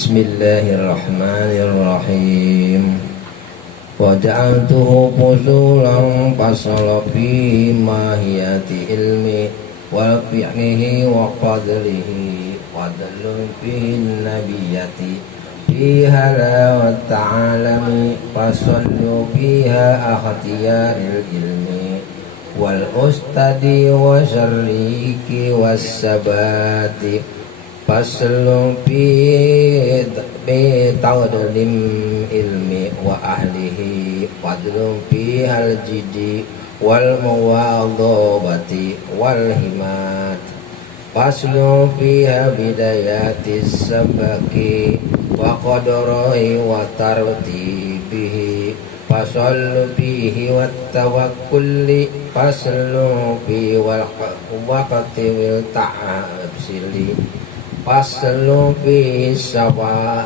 Bismillahirrahmanirrahim. Wa ja'altuhu fusulan fasala fi mahiyati ilmi wa fi'lihi wa qadrihi wa dallu fi nabiyati fiha wa ta'alami fasallu fiha akhtiyaril ilmi wal ustadi wa syarriki was sabati faslun fi tawdalim ilmi wa ahlihi fadlun fi hal jidi wal muwadhabati wal himat faslun fiha bidayatis sabaki wa qadarihi wa tartibihi fasallu fihi wat tawakkulli faslun fi wal waqti wil ta'absili faslun fi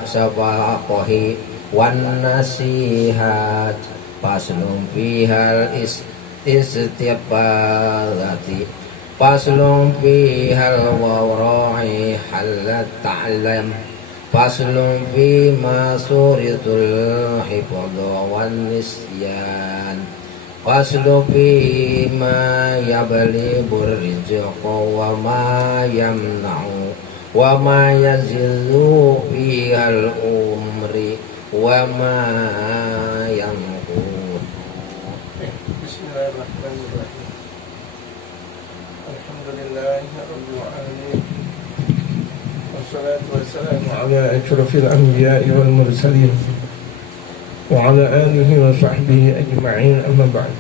sabaqahi wan nasihat faslun fi hal istiqbalati faslun fi hal wara'i halat ta'lam faslun fi ma suritul hifadha wan nisyan faslun fi ma yabli burrizqa wa ma yamna'u wa ma yazilu fi al-umri wa ma yanqus. Bismillahirrahmanirrahim. Alhamdulillahi rabbil alamin. Wassalatu wassalamu ala asyrafil anbiya'i wal mursalin wa ala alihi wa sahbihi ajma'in, amma ba'd.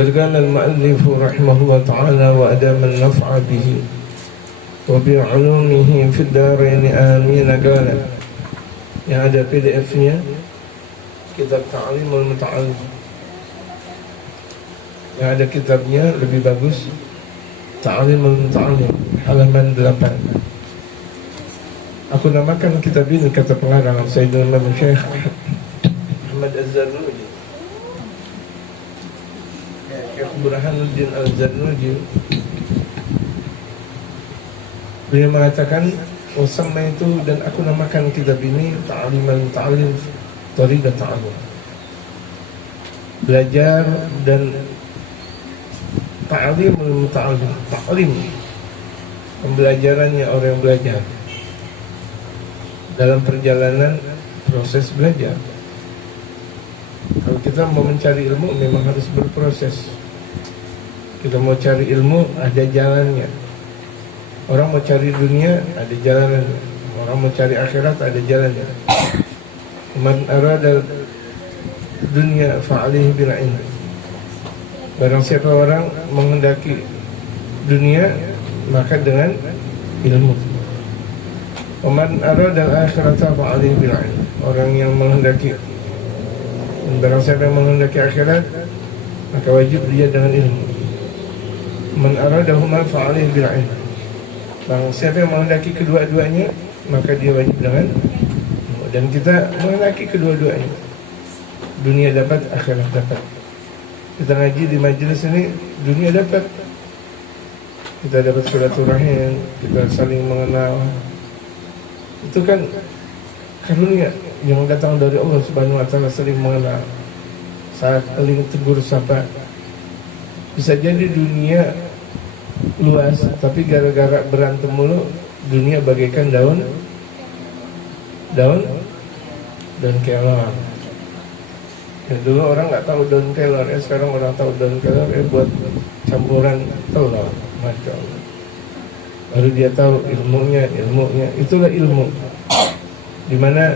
Qad qala al-mu'allif rahimahullah ta'ala wa adama an-naf'a bihi wa bi'ulumihi fid darain amin. Qala, yang ada PDF-nya kitab Ta'limul Muta'allim, yang ada kitabnya lebih bagus, Ta'limul Muta'allim, halaman 8. Aku namakan kitab ini, kata pengarang Sayyidul Imam Syekh Ahmad Az-Zarnuji, Syekh Burhanuddin Al-Zarnuji. Beliau mengatakan wasamma itu, dan aku namakan kitab ini Ta'limul Muta'allim, Thariqat Ta'allum, belajar dan Ta'limul Muta'allim, ta'lim, pembelajarannya orang yang belajar dalam perjalanan proses belajar. Kalau kita mau mencari ilmu memang harus berproses. Kita mau cari ilmu ada jalannya. Orang mau cari dunia ada jalannya. Orang mau cari akhirat ada jalannya. Man arada dunia fa'alihi bil ilm. Barang siapa orang menghendaki dunia, maka dengan ilmu. Man arada al-akhirata fa'alihi bil ilm. Orang yang menghendaki, barang siapa yang menghendaki akhirat, maka wajib dia dengan ilmu. Man aradahuma fa'alihi bil ilm. Barang siapa yang menghendaki kedua-duanya, maka dia wajib dengan ilmu. Dan kita menghendaki kedua-duanya, dunia dapat, akhirat dapat. Kita ngaji di majelis ini, dunia dapat, kita dapat silaturahim, kita saling mengenal. Itu kan karunia yang datang dari Allah Subhanahu wa taala, saling mengenal, saling tegur sapa. Bisa jadi dunia luas, tapi gara-gara berantem mulu, dunia bagaikan daun kelor. Ya, dulu orang nggak tahu daun kelor, ya sekarang orang tahu daun kelor, buat campuran telur, masya Allah. Baru dia tahu ilmunya, itulah ilmu. Dimana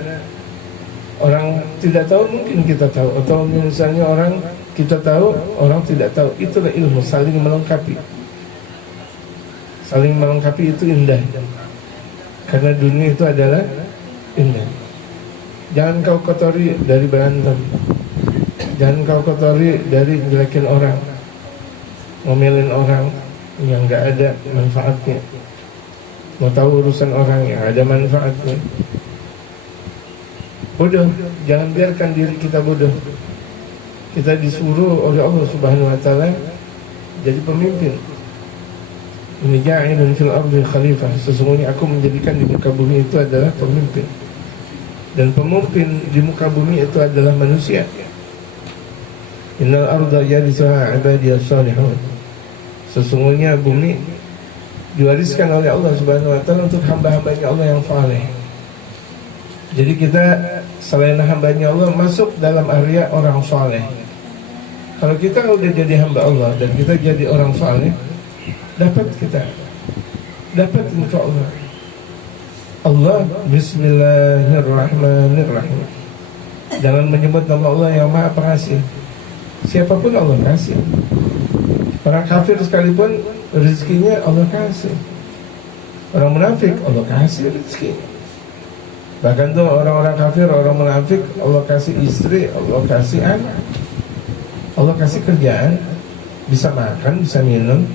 orang tidak tahu mungkin kita tahu, atau misalnya orang kita tahu, orang tidak tahu, itulah ilmu, saling melengkapi. Saling melengkapi itu indah. Karena dunia itu adalah indah. Jangan kau kotori dari berantem. Jangan kau kotori dari jelekin orang, ngomelin orang yang gak ada manfaatnya. Mau tahu urusan orang yang ada manfaatnya. Bodoh, jangan biarkan diri kita bodoh. Kita disuruh oleh Allah Subhanahu wa taala jadi pemimpin. Ini ja'ilun fil ardi khalifah. Sesungguhnya aku menjadikan di muka bumi itu adalah pemimpin. Dan pemimpin di muka bumi itu adalah manusia. Innal arda yarithuha ibadiyas salihun. Sesungguhnya bumi diwariskan oleh Allah Subhanahu wa taala untuk hamba-hambanya Allah yang saleh. Jadi kita selain hambanya Allah masuk dalam area orang saleh. Kalau kita udah jadi hamba Allah dan kita jadi orang saleh, dapat insya Allah. Allah Bismillahirrahmanirrahim. Jangan menyebut nama Allah yang Maha Pengasih. Siapapun Allah kasih. Orang kafir sekalipun rezekinya Allah kasih. Orang munafik Allah kasih rezekinya. Bahkan tuh orang-orang kafir, orang munafik Allah kasih istri, Allah kasih anak, Allah kasih kerjaan, bisa makan, bisa minum.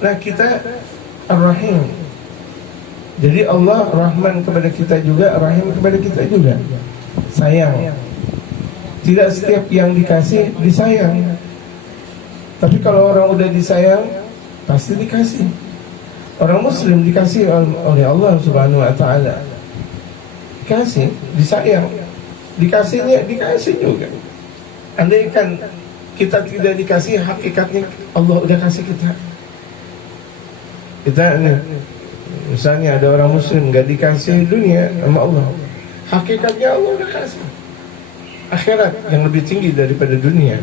Nah kita Ar-Rahim. Jadi Allah Rahman kepada kita juga, Rahim kepada kita juga. Sayang. Tidak setiap yang dikasih disayang. Tapi kalau orang udah disayang, pasti dikasih. Orang Muslim dikasih oleh Allah Subhanahu wa taala. Dikasih, disayang. Dikasihnya dikasih juga. Andaikan kita tidak dikasih, hakikatnya Allah udah kasih kita. Kita nih, misalnya ada orang Muslim gak dikasih dunia sama Allah, hakikatnya Allah udah kasih akhirat yang lebih tinggi daripada dunia.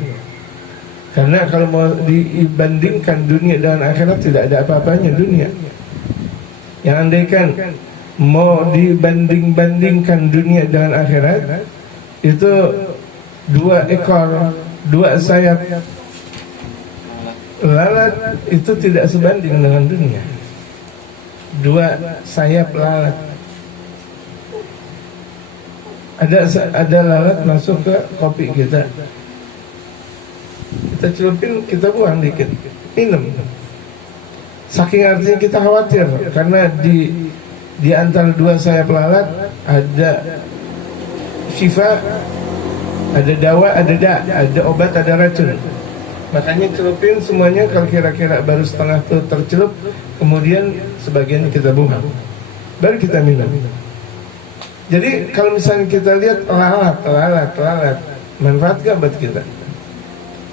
Karena kalau mau dibandingkan dunia dan akhirat, tidak ada apa-apanya dunia. Yang andaikan mau dibanding-bandingkan dunia dengan akhirat, itu dua ekor, dua sayap lalat itu tidak sebanding dengan dunia. Dua sayap lalat. Ada lalat masuk ke kopi kita. Kita celupin, kita buang dikit, minum. Saking artinya kita khawatir karena di antara dua sayap lalat ada syifa, ada dawa, ada obat, ada racun. Makanya celupin semuanya. Kalau kira-kira baru setengah tuh tercelup, kemudian sebagian kita buang, baru kita minum. Jadi kalau misalnya kita lihat lalat, manfaat gak buat kita?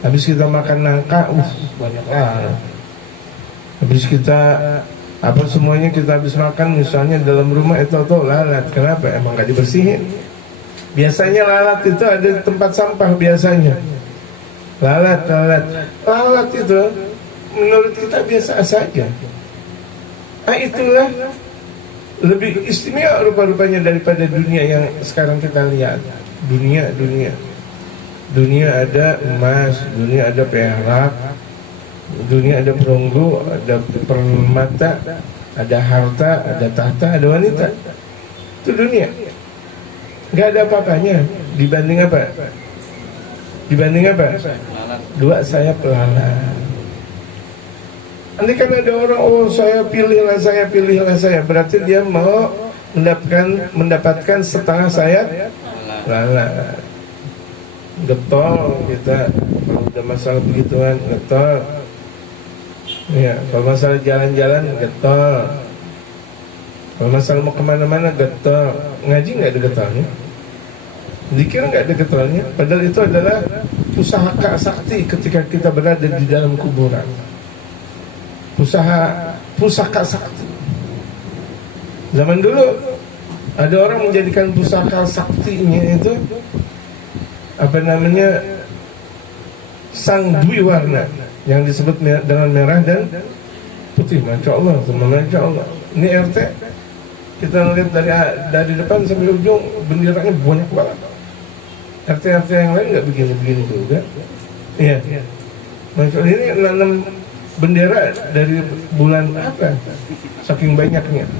Habis kita makan nangka, banyak lalat. Habis kita apa semuanya kita habis makan, misalnya dalam rumah itu lalat. Kenapa? Emang gak dibersihin. Biasanya lalat itu ada di tempat sampah biasanya. Lalat itu menurut kita biasa saja. Itulah lebih istimewa rupa-rupanya daripada dunia yang sekarang kita lihat. Dunia ada emas, dunia ada perak, dunia ada perunggu, ada permata, ada harta, ada tahta, ada wanita. Itu dunia. Gak ada apa-apanya. Dibanding apa? Dua sayap lalat. Nanti kan ada orang, saya pilihlah saya, berarti dia mau mendapatkan setengah sayap lalat. Getol kita kalau udah masalah begituan, getol. Ya, kalau masalah jalan-jalan, getol. Kalau masalah mau kemana-mana, getol. Ngaji nggak ada getolnya, zikir nggak ada getolnya. Padahal itu adalah pusaka sakti ketika kita berada di dalam kuburan. Pusaka sakti. Zaman dulu ada orang menjadikan pusaka saktinya itu sang dwi warna yang disebut dengan merah dan putih. Masya Allah, Masya Allah. Ini RT kita lihat dari depan sampai ujung benderanya banyak banget. RT yang lain nggak begini juga. Iya. Masya Allah, ini nanam bendera dari bulan apa? Saking banyaknya.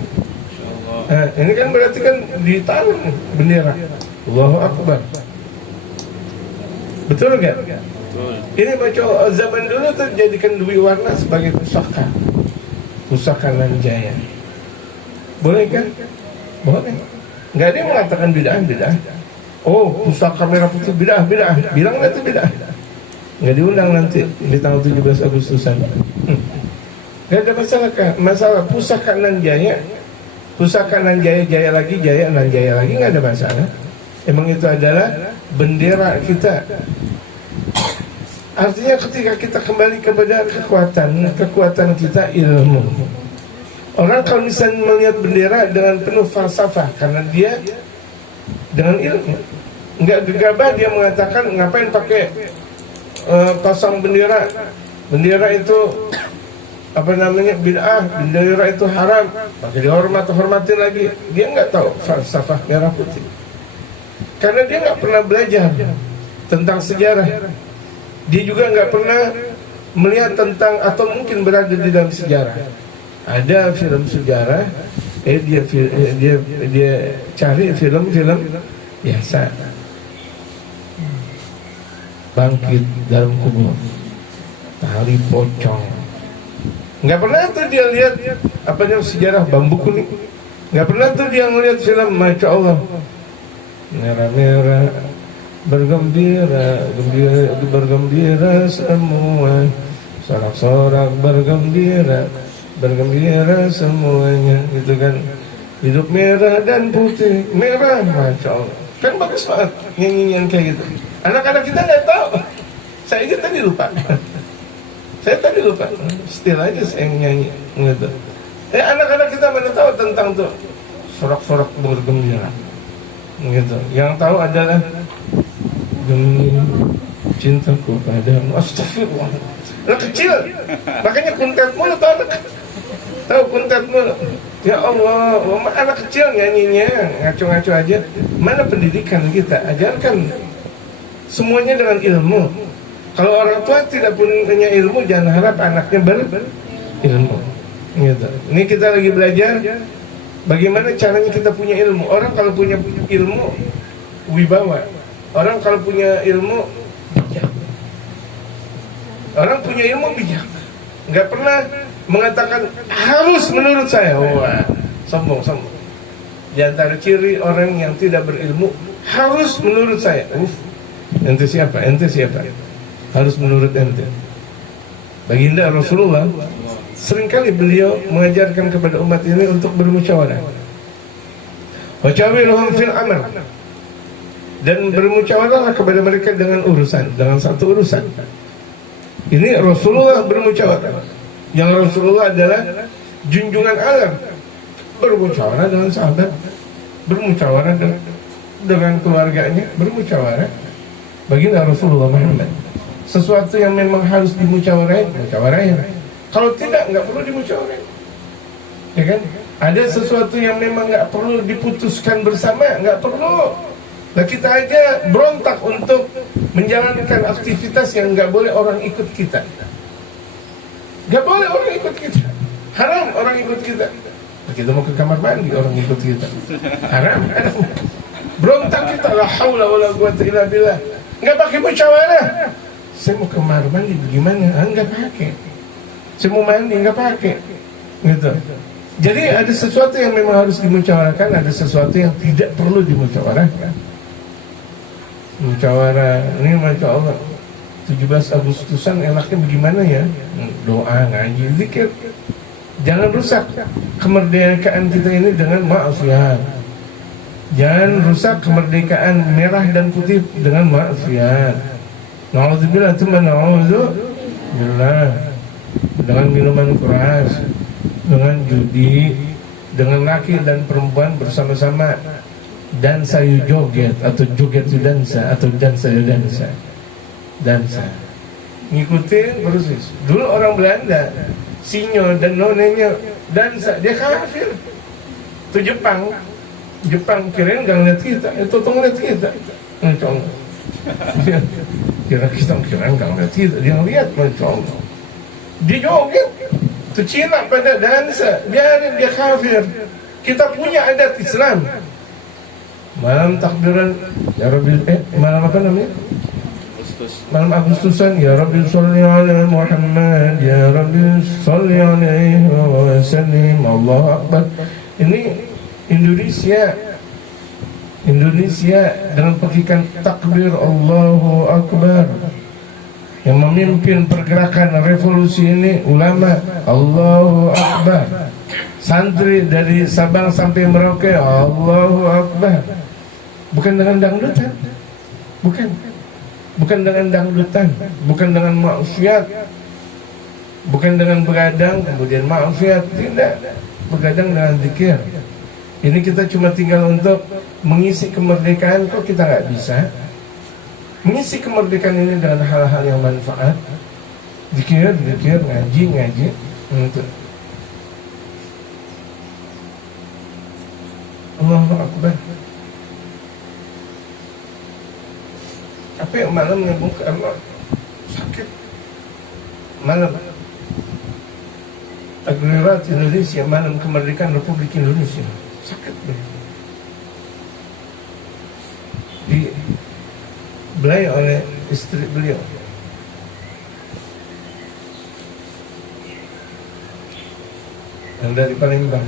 Nah, ini kan berarti kan ditanam bendera. Allahu Akbar. Betul nggak? Ini macam zaman dulu terjadikan dwi warna sebagai pusaka Nanjaya. Boleh kan? Boleh. Nggak ada yang mengatakan bid'ah. Pusaka merah putih bid'ah. Bilang nanti bid'ah. Nggak diundang nanti di tanggal 17 Agustusan. Gak ada masalah pusaka nan jaya, jaya lagi, jaya nan jaya lagi, nggak ada masalah. Emang itu adalah bendera kita. Artinya ketika kita kembali kepada kekuatan kita ilmu. Orang kalau misalnya melihat bendera dengan penuh falsafah, karena dia dengan ilmu, nggak gegabah dia mengatakan ngapain pakai pasang bendera itu apa namanya bid'ah, bendera itu haram, pakai dihormatin lagi. Dia nggak tahu falsafah merah putih, karena dia nggak pernah belajar tentang sejarah. Dia juga nggak pernah melihat tentang atau mungkin berada di dalam sejarah. Ada film sejarah, dia cari film biasa, bangkit dalam kubur, tali pocong. Nggak pernah tuh dia lihat apa namanya sejarah bambu kuning. Nggak pernah tuh dia ngelihat film, masya Allah, merah-merah, bergembira semua, sorak-sorak bergembira semuanya, gitu kan. Hidup merah dan putih, merah, masya Allah, kan bagus banget nyanyian kayak gitu. Anak-anak kita nggak tahu. Saya tadi lupa. Still aja saya nyanyi gitu. Anak-anak kita mana tahu tentang tuh sorak-sorak bergembira gitu. Yang tahu adalah demi cintaku padamu. Astagfirullah. Anak kecil, makanya kuntet mulu tuh anak. Tahu kuntet mulu. Ya Allah, anak kecil nyanyinya ngaco-ngaco aja. Mana pendidikan kita? Ajarkan semuanya dengan ilmu. Kalau orang tua tidak punya ilmu, jangan harap anaknya berilmu. Gitu. Ini kita lagi belajar bagaimana caranya kita punya ilmu. Orang kalau punya ilmu wibawa. Orang kalau punya ilmu bijak. Orang punya ilmu bijak. Nggak pernah mengatakan harus menurut saya. Wah, sombong. Di antara ciri orang yang tidak berilmu, harus menurut saya. Ente siapa? Harus menurut ente. Baginda Rasulullah seringkali beliau mengajarkan kepada umat ini untuk bermusyawarah. Wa syawirhum fil amr. Dan bermusyawarahlah kepada mereka dengan satu urusan. Ini Rasulullah bermusyawarah. Yang Rasulullah adalah junjungan alam. Bermusyawarah dengan sahabat, bermusyawarah dengan keluarganya, bermusyawarah. Baginda Rasulullah Muhammad. Sesuatu yang memang harus dimusyawarahin, musyawarahin. Kalau tidak, nggak perlu dimusyawarahin. Ya kan? Ada sesuatu yang memang nggak perlu diputuskan bersama, nggak perlu. Nah, kita aja berontak untuk menjalankan aktivitas yang nggak boleh orang ikut kita. Nggak boleh orang ikut kita. Haram orang ikut kita. Kita mau ke kamar mandi, orang ikut kita. Haram. Berontak kita, la haula wala quwwata illa billah. Nggak pakai musyawarah. Saya mau ke kamar mandi, bagaimana? Nggak pakai. Saya mau mandi, nggak pakai. Gitu. Jadi ada sesuatu yang memang harus dimusyawarahkan, ada sesuatu yang tidak perlu dimusyawarahkan. Musyawarah, ini masya Allah 17 Agustusan enaknya bagaimana ya? Doa, ngaji, zikir. Jangan rusak kemerdekaan kita ini dengan maksiat. Jangan rusak kemerdekaan merah dan putih dengan maksiat. Na'udzubillah, na'udzubillah. Dengan minuman keras, dengan judi, dengan laki dan perempuan bersama-sama dansa yu joget, atau joget yu dansa, atau dansa yu dansa. Ngikutin persis. Dulu orang Belanda, sinyo dan nonenya dansa, dia kafir. Itu Jepang kirain gak ngeliat kita, itu tuh ngeliat kita. Kira gak ngeliat kita, dia ngeliat macam. Dia joget. Itu Cina pada dansa, dia kafir. Kita punya adat Islam. Malam takbiran, ya Rabbi, malam apa namanya? Malam Agustusan, ya Rabbi sholli ala Muhammad, ya Rabbi sholli alaihi wa sallim, Allahu Akbar. Ini Indonesia dengan percikan takbir Allahu Akbar. Yang memimpin pergerakan revolusi ini ulama. Allahu Akbar. Santri dari Sabang sampai Merauke, Allahu Akbar. Bukan dengan dangdutan. Bukan dengan dangdutan, bukan dengan maksiat, bukan dengan begadang kemudian maksiat, tidak. Begadang dengan zikir. Ini kita cuma tinggal untuk mengisi kemerdekaan, kok kita nggak bisa mengisi kemerdekaan ini dengan hal-hal yang manfaat. Zikir, ngaji. Untuk Allahu Akbar. Capek malam nyambung ke Allah, sakit malam. Takbirat Indonesia, malam kemerdekaan Republik Indonesia, sakit dibelai oleh istri beliau. Yang dari Palembang.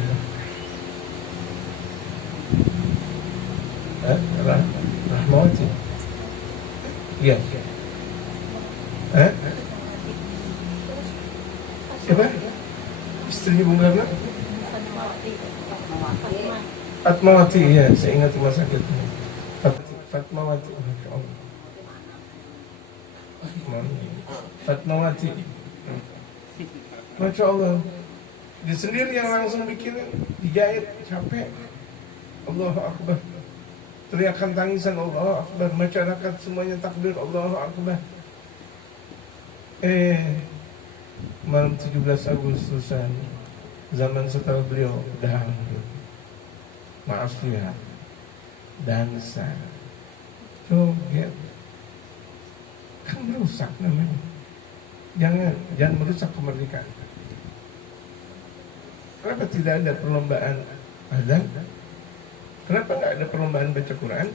Rahmawati. Iya. Siapa? Istrinya Bung Karno? Fatmawati, ya, saya ingat rumah sakit. Fatmawati. Fatmawati. Masya Allah. Dia sendiri yang langsung bikin, dijahit, capek. Allahu Akbar. Teriakan tangisan Allahu Akbar. Masyarakat semuanya takbir Allahu Akbar. Malam 17 Agustusan, zaman setelah beliau dangdut, maaf ya, dansa, joget, kan merusak namanya. Jangan merusak kemerdekaan. Kenapa tidak ada perlombaan adzan? Kenapa nggak ada perlombaan baca Quran?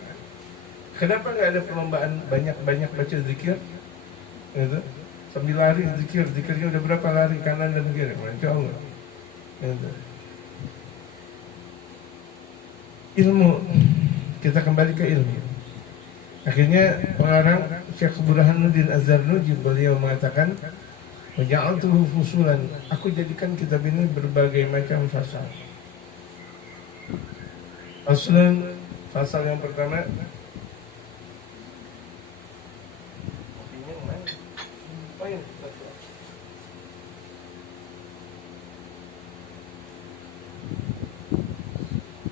Kenapa nggak ada perlombaan banyak baca zikir? Gitu. Sambil lari zikirnya udah berapa lari kanan dan kiri? Masya Allah. Gitu. Ilmu, kita kembali ke ilmu. Akhirnya pengarang Syekh Burhanuddin Az-Zarnuji beliau mengatakan, "Waja'altuhu fusulan." Aku jadikan kitab ini berbagai macam fasal. Fasal yang pertama,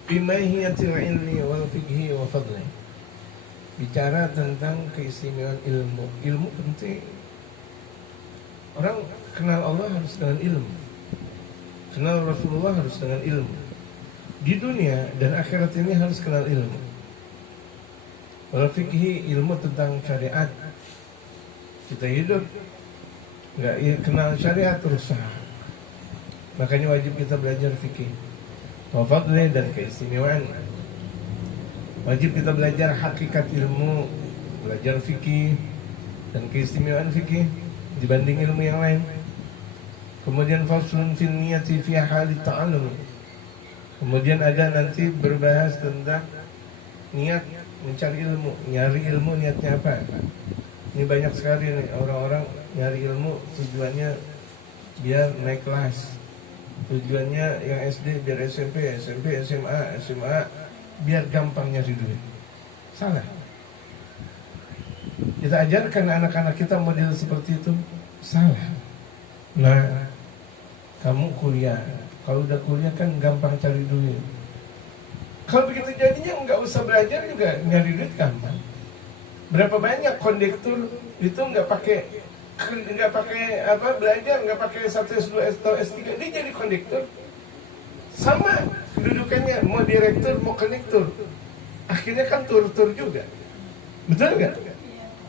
bimahiyatil ilmi wal fiqhi wa fadli. Bicara tentang keistimewaan ilmu. Ilmu penting. Orang kenal Allah harus dengan ilmu. Kenal Rasulullah harus dengan ilmu. Di dunia dan akhirat ini harus kenal ilmu. Wal fiqhi, ilmu tentang syariat. Kita hidup nggak kenal syariat rusak. Makanya wajib kita belajar fikih. Wafadli, dan keistimewaan. Wajib kita belajar hakikat ilmu, belajar fikih dan keistimewaan fikih dibanding ilmu yang lain. Kemudian faslun fil niyati fi hali ta'allum. Kemudian ada nanti berbahas tentang niat mencari ilmu, nyari ilmu niatnya apa. Ini banyak sekali nih orang-orang nyari ilmu tujuannya biar naik kelas. Tujuannya yang SD biar SMP, SMA biar gampang nyari duit. Salah. Kita ajarkan anak-anak kita model seperti itu. Salah. Nah, kamu kuliah. Kalau udah kuliah kan gampang cari duit. Kalau begitu jadinya nggak usah belajar juga nyari duit gampang. Berapa banyak kondektur itu nggak pakai belajar, nggak pakai 1 S2 atau S3, dia jadi kondektur. Sama kedudukannya, mau direktur mau kondektur, akhirnya kan tur-tur juga, betul nggak?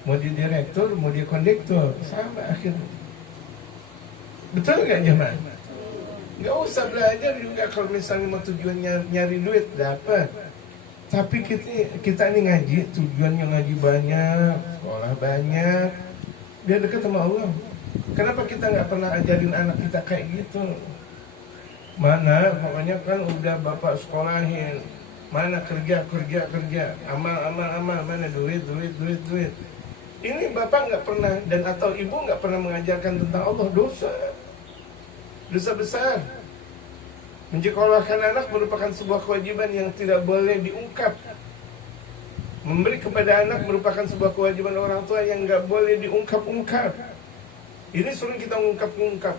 Mau di direktur mau di kondektur, sama akhirnya. Betul nggak jemaah? Nggak usah belajar juga kalau misalnya mau tujuannya nyari duit, dapat. Tapi kita ini ngaji, tujuannya ngaji banyak, sekolah banyak, biar dekat sama Allah. Kenapa kita nggak pernah ajarin anak kita kayak gitu? Mana, pokoknya kan udah bapak sekolahin, mana kerja, amal, mana duit. Ini bapak nggak pernah dan atau ibu nggak pernah mengajarkan tentang Allah, dosa besar. Menyekolahkan anak merupakan sebuah kewajiban yang tidak boleh diungkap. Memberi kepada anak merupakan sebuah kewajiban orang tua yang nggak boleh diungkap-ungkap. Ini sering kita ungkap-ungkap.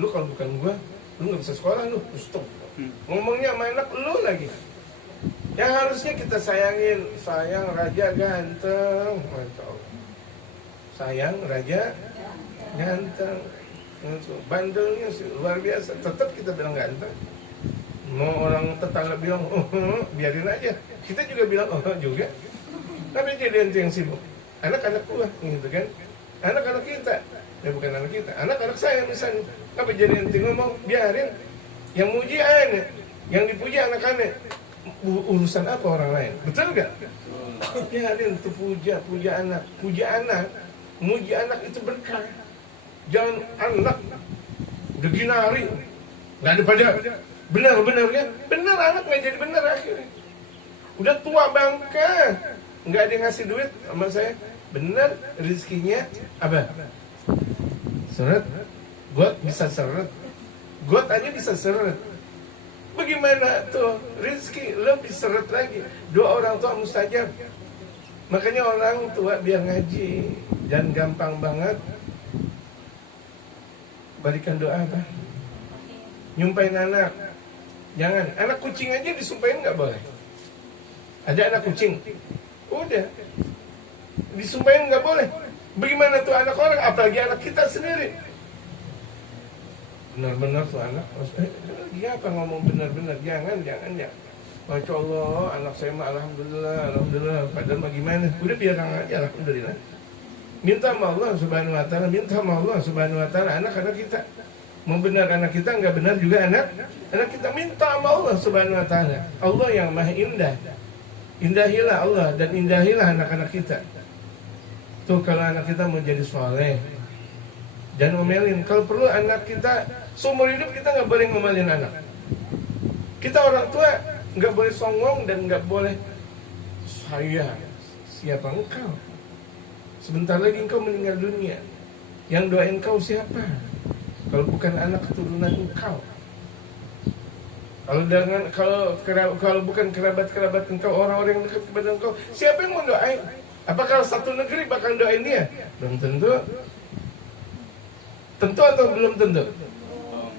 Lu kalau bukan gua, lu nggak bisa sekolah lu. Stop. Ngomongnya sama anak lu lagi. Yang harusnya kita sayangin, sayang raja ganteng, Masya Allah. Sayang raja ganteng, bandelnya sih luar biasa. Tetap kita bilang ganteng. Mau orang tetangga bilang, biarin aja. Kita juga bilang, juga. Tapi jadi ente yang sibuk. Anak-anak gua, gitu kan. Anak-anak kita, ya bukan anak kita. Anak-anak saya misalnya. Apa jadi ente ngomong, biarin. Yang muji aneh, yang dipuji anak-anak. Urusan apa orang lain? Betul gak? Biarin tuh puja anak. Puja anak, muji anak itu berkah. Jangan anak deginari, nggak ada pada benar ya, benar anak nggak jadi benar akhirnya. Udah tua bangka, nggak ada yang ngasih duit sama saya. Benar rezekinya apa? Seret, got bisa seret, got aja bisa seret. Bagaimana tuh rezeki lebih seret lagi? Doa orang tua mustajab. Makanya orang tua biar ngaji dan gampang banget balikan doa apa? Nyumpahin anak. Jangan, anak kucing aja disumpahin nggak boleh. Ada anak kucing, udah disumpahin nggak boleh. Bagaimana tuh anak orang, apalagi anak kita sendiri? Benar-benar tuh anak, dia apa ngomong benar-benar? Jangan. Masya Allah, anak saya mah alhamdulillah. Padahal bagaimana? Udah biarkan aja, alhamdulillah. Minta sama Allah Subhanahu Wa Taala, anak-anak kita. Mau benar anak kita, nggak benar juga anak kita. Minta sama Allah Subhanahu Wa Taala. Allah yang maha indah. Indahilah Allah dan indahilah anak-anak kita. Tuh kalau anak kita mau jadi soleh, jangan ngomelin. Kalau perlu anak kita seumur hidup kita nggak boleh ngomelin anak. Kita orang tua nggak boleh songong dan nggak boleh saya. Siapa engkau? Sebentar lagi engkau meninggal dunia. Yang doain engkau siapa? Kalau bukan anak keturunan engkau. Kalau bukan kerabat engkau, orang-orang yang dekat kepada engkau, siapa yang mau doain? Apakah satu negeri bakal doain dia? Belum tentu. Tentu atau belum tentu?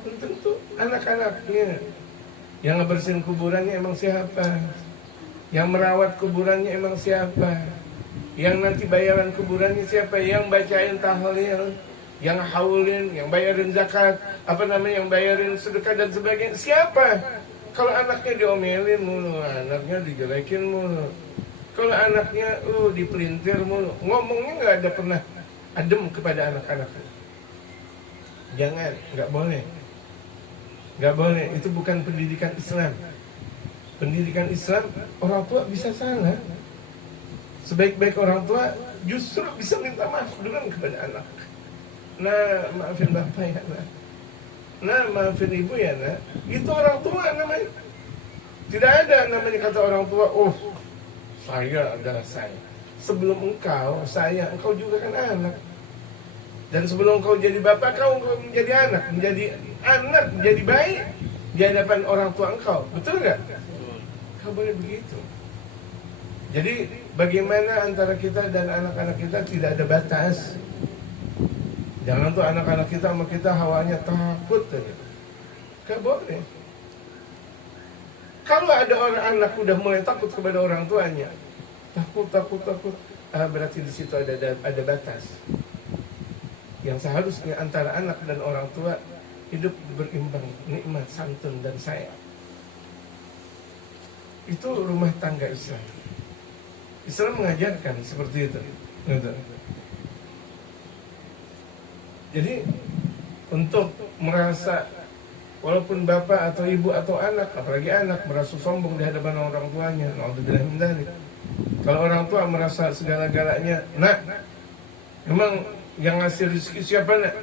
Belum tentu. Anak-anaknya yang ngebersihin kuburannya emang siapa? Yang merawat kuburannya emang siapa? Yang nanti bayaran kuburannya siapa? Yang bacain tahlil, yang haulin, yang bayarin zakat, yang bayarin sedekah dan sebagainya. Siapa? Kalau anaknya diomelin mulu, anaknya dijelekin mulu, kalau anaknya dipelintir mulu, ngomongnya nggak ada pernah adem kepada anak-anaknya. Jangan, nggak boleh. Itu bukan pendidikan Islam. Pendidikan Islam, orang tua bisa salah. Sebaik-baik orang tua justru bisa minta maaf duluan kepada anak. Nah, maafin bapak ya, nah maafin ibu ya, nah. Itu orang tua namanya. Tidak ada namanya kata orang tua, saya adalah saya. Sebelum engkau, engkau juga kan anak. Dan sebelum engkau jadi bapak, kau menjadi anak, menjadi baik di hadapan orang tua engkau. Betul nggak? Kau boleh begitu. Jadi bagaimana antara kita dan anak-anak kita tidak ada batas. Jangan tuh anak-anak kita sama kita hawanya takut aja. Gak boleh. Kalau ada orang anak udah mulai takut kepada orang tuanya, takut, berarti di situ ada batas. Yang seharusnya antara anak dan orang tua hidup berimbang, nikmat, santun dan sayang. Itu rumah tangga Islam. Islam mengajarkan seperti itu. Jadi untuk merasa walaupun bapak atau ibu atau anak, apalagi anak merasa sombong di hadapan orang tuanya, naudzubillah min dzalik. Kalau orang tua merasa segala-galanya, nak, emang yang ngasih rezeki siapa nak?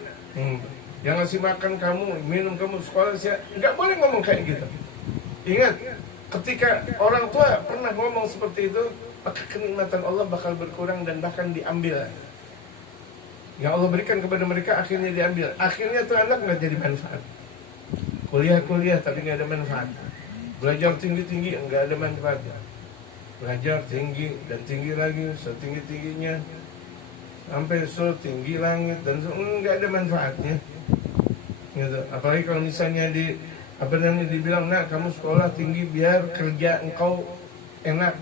Yang ngasih makan kamu, minum kamu, sekolah siapa? Nggak boleh ngomong kayak gitu. Ingat, ketika orang tua pernah ngomong seperti itu, maka kenikmatan Allah bakal berkurang dan bahkan diambil. Yang Allah berikan kepada mereka akhirnya diambil. Akhirnya tuh anak nggak jadi manfaat. Kuliah tapi nggak ada manfaat. Belajar tinggi-tinggi nggak ada manfaatnya. Belajar tinggi dan tinggi lagi, setinggi-tingginya sampai setinggi langit dan nggak ada manfaatnya. Gitu. Apalagi kalau misalnya dibilang, nak kamu sekolah tinggi biar kerja engkau enak,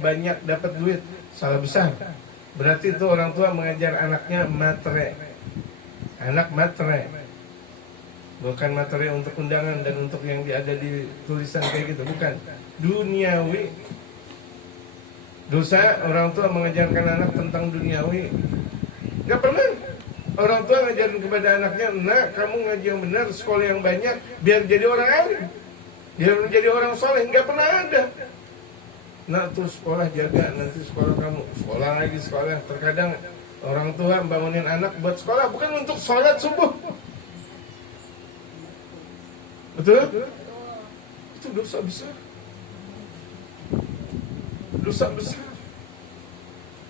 banyak dapat duit. Salah besar. Berarti itu orang tua mengajar anaknya materai. Anak materai. Bukan materi untuk undangan dan untuk yang ada di tulisan kayak gitu, bukan. Duniawi. Dosa orang tua mengajarkan anak tentang duniawi. Gak pernah orang tua ngajarin kepada anaknya, nak kamu ngaji yang benar, sekolah yang banyak, biar jadi orang alim, biar menjadi orang soleh. Gak pernah ada. Nak tuh sekolah jaga, nanti sekolah kamu sekolah lagi sekolah. Terkadang orang tua bangunin anak buat sekolah bukan untuk sholat subuh. Betul? Itu dosa besar. Dosa besar.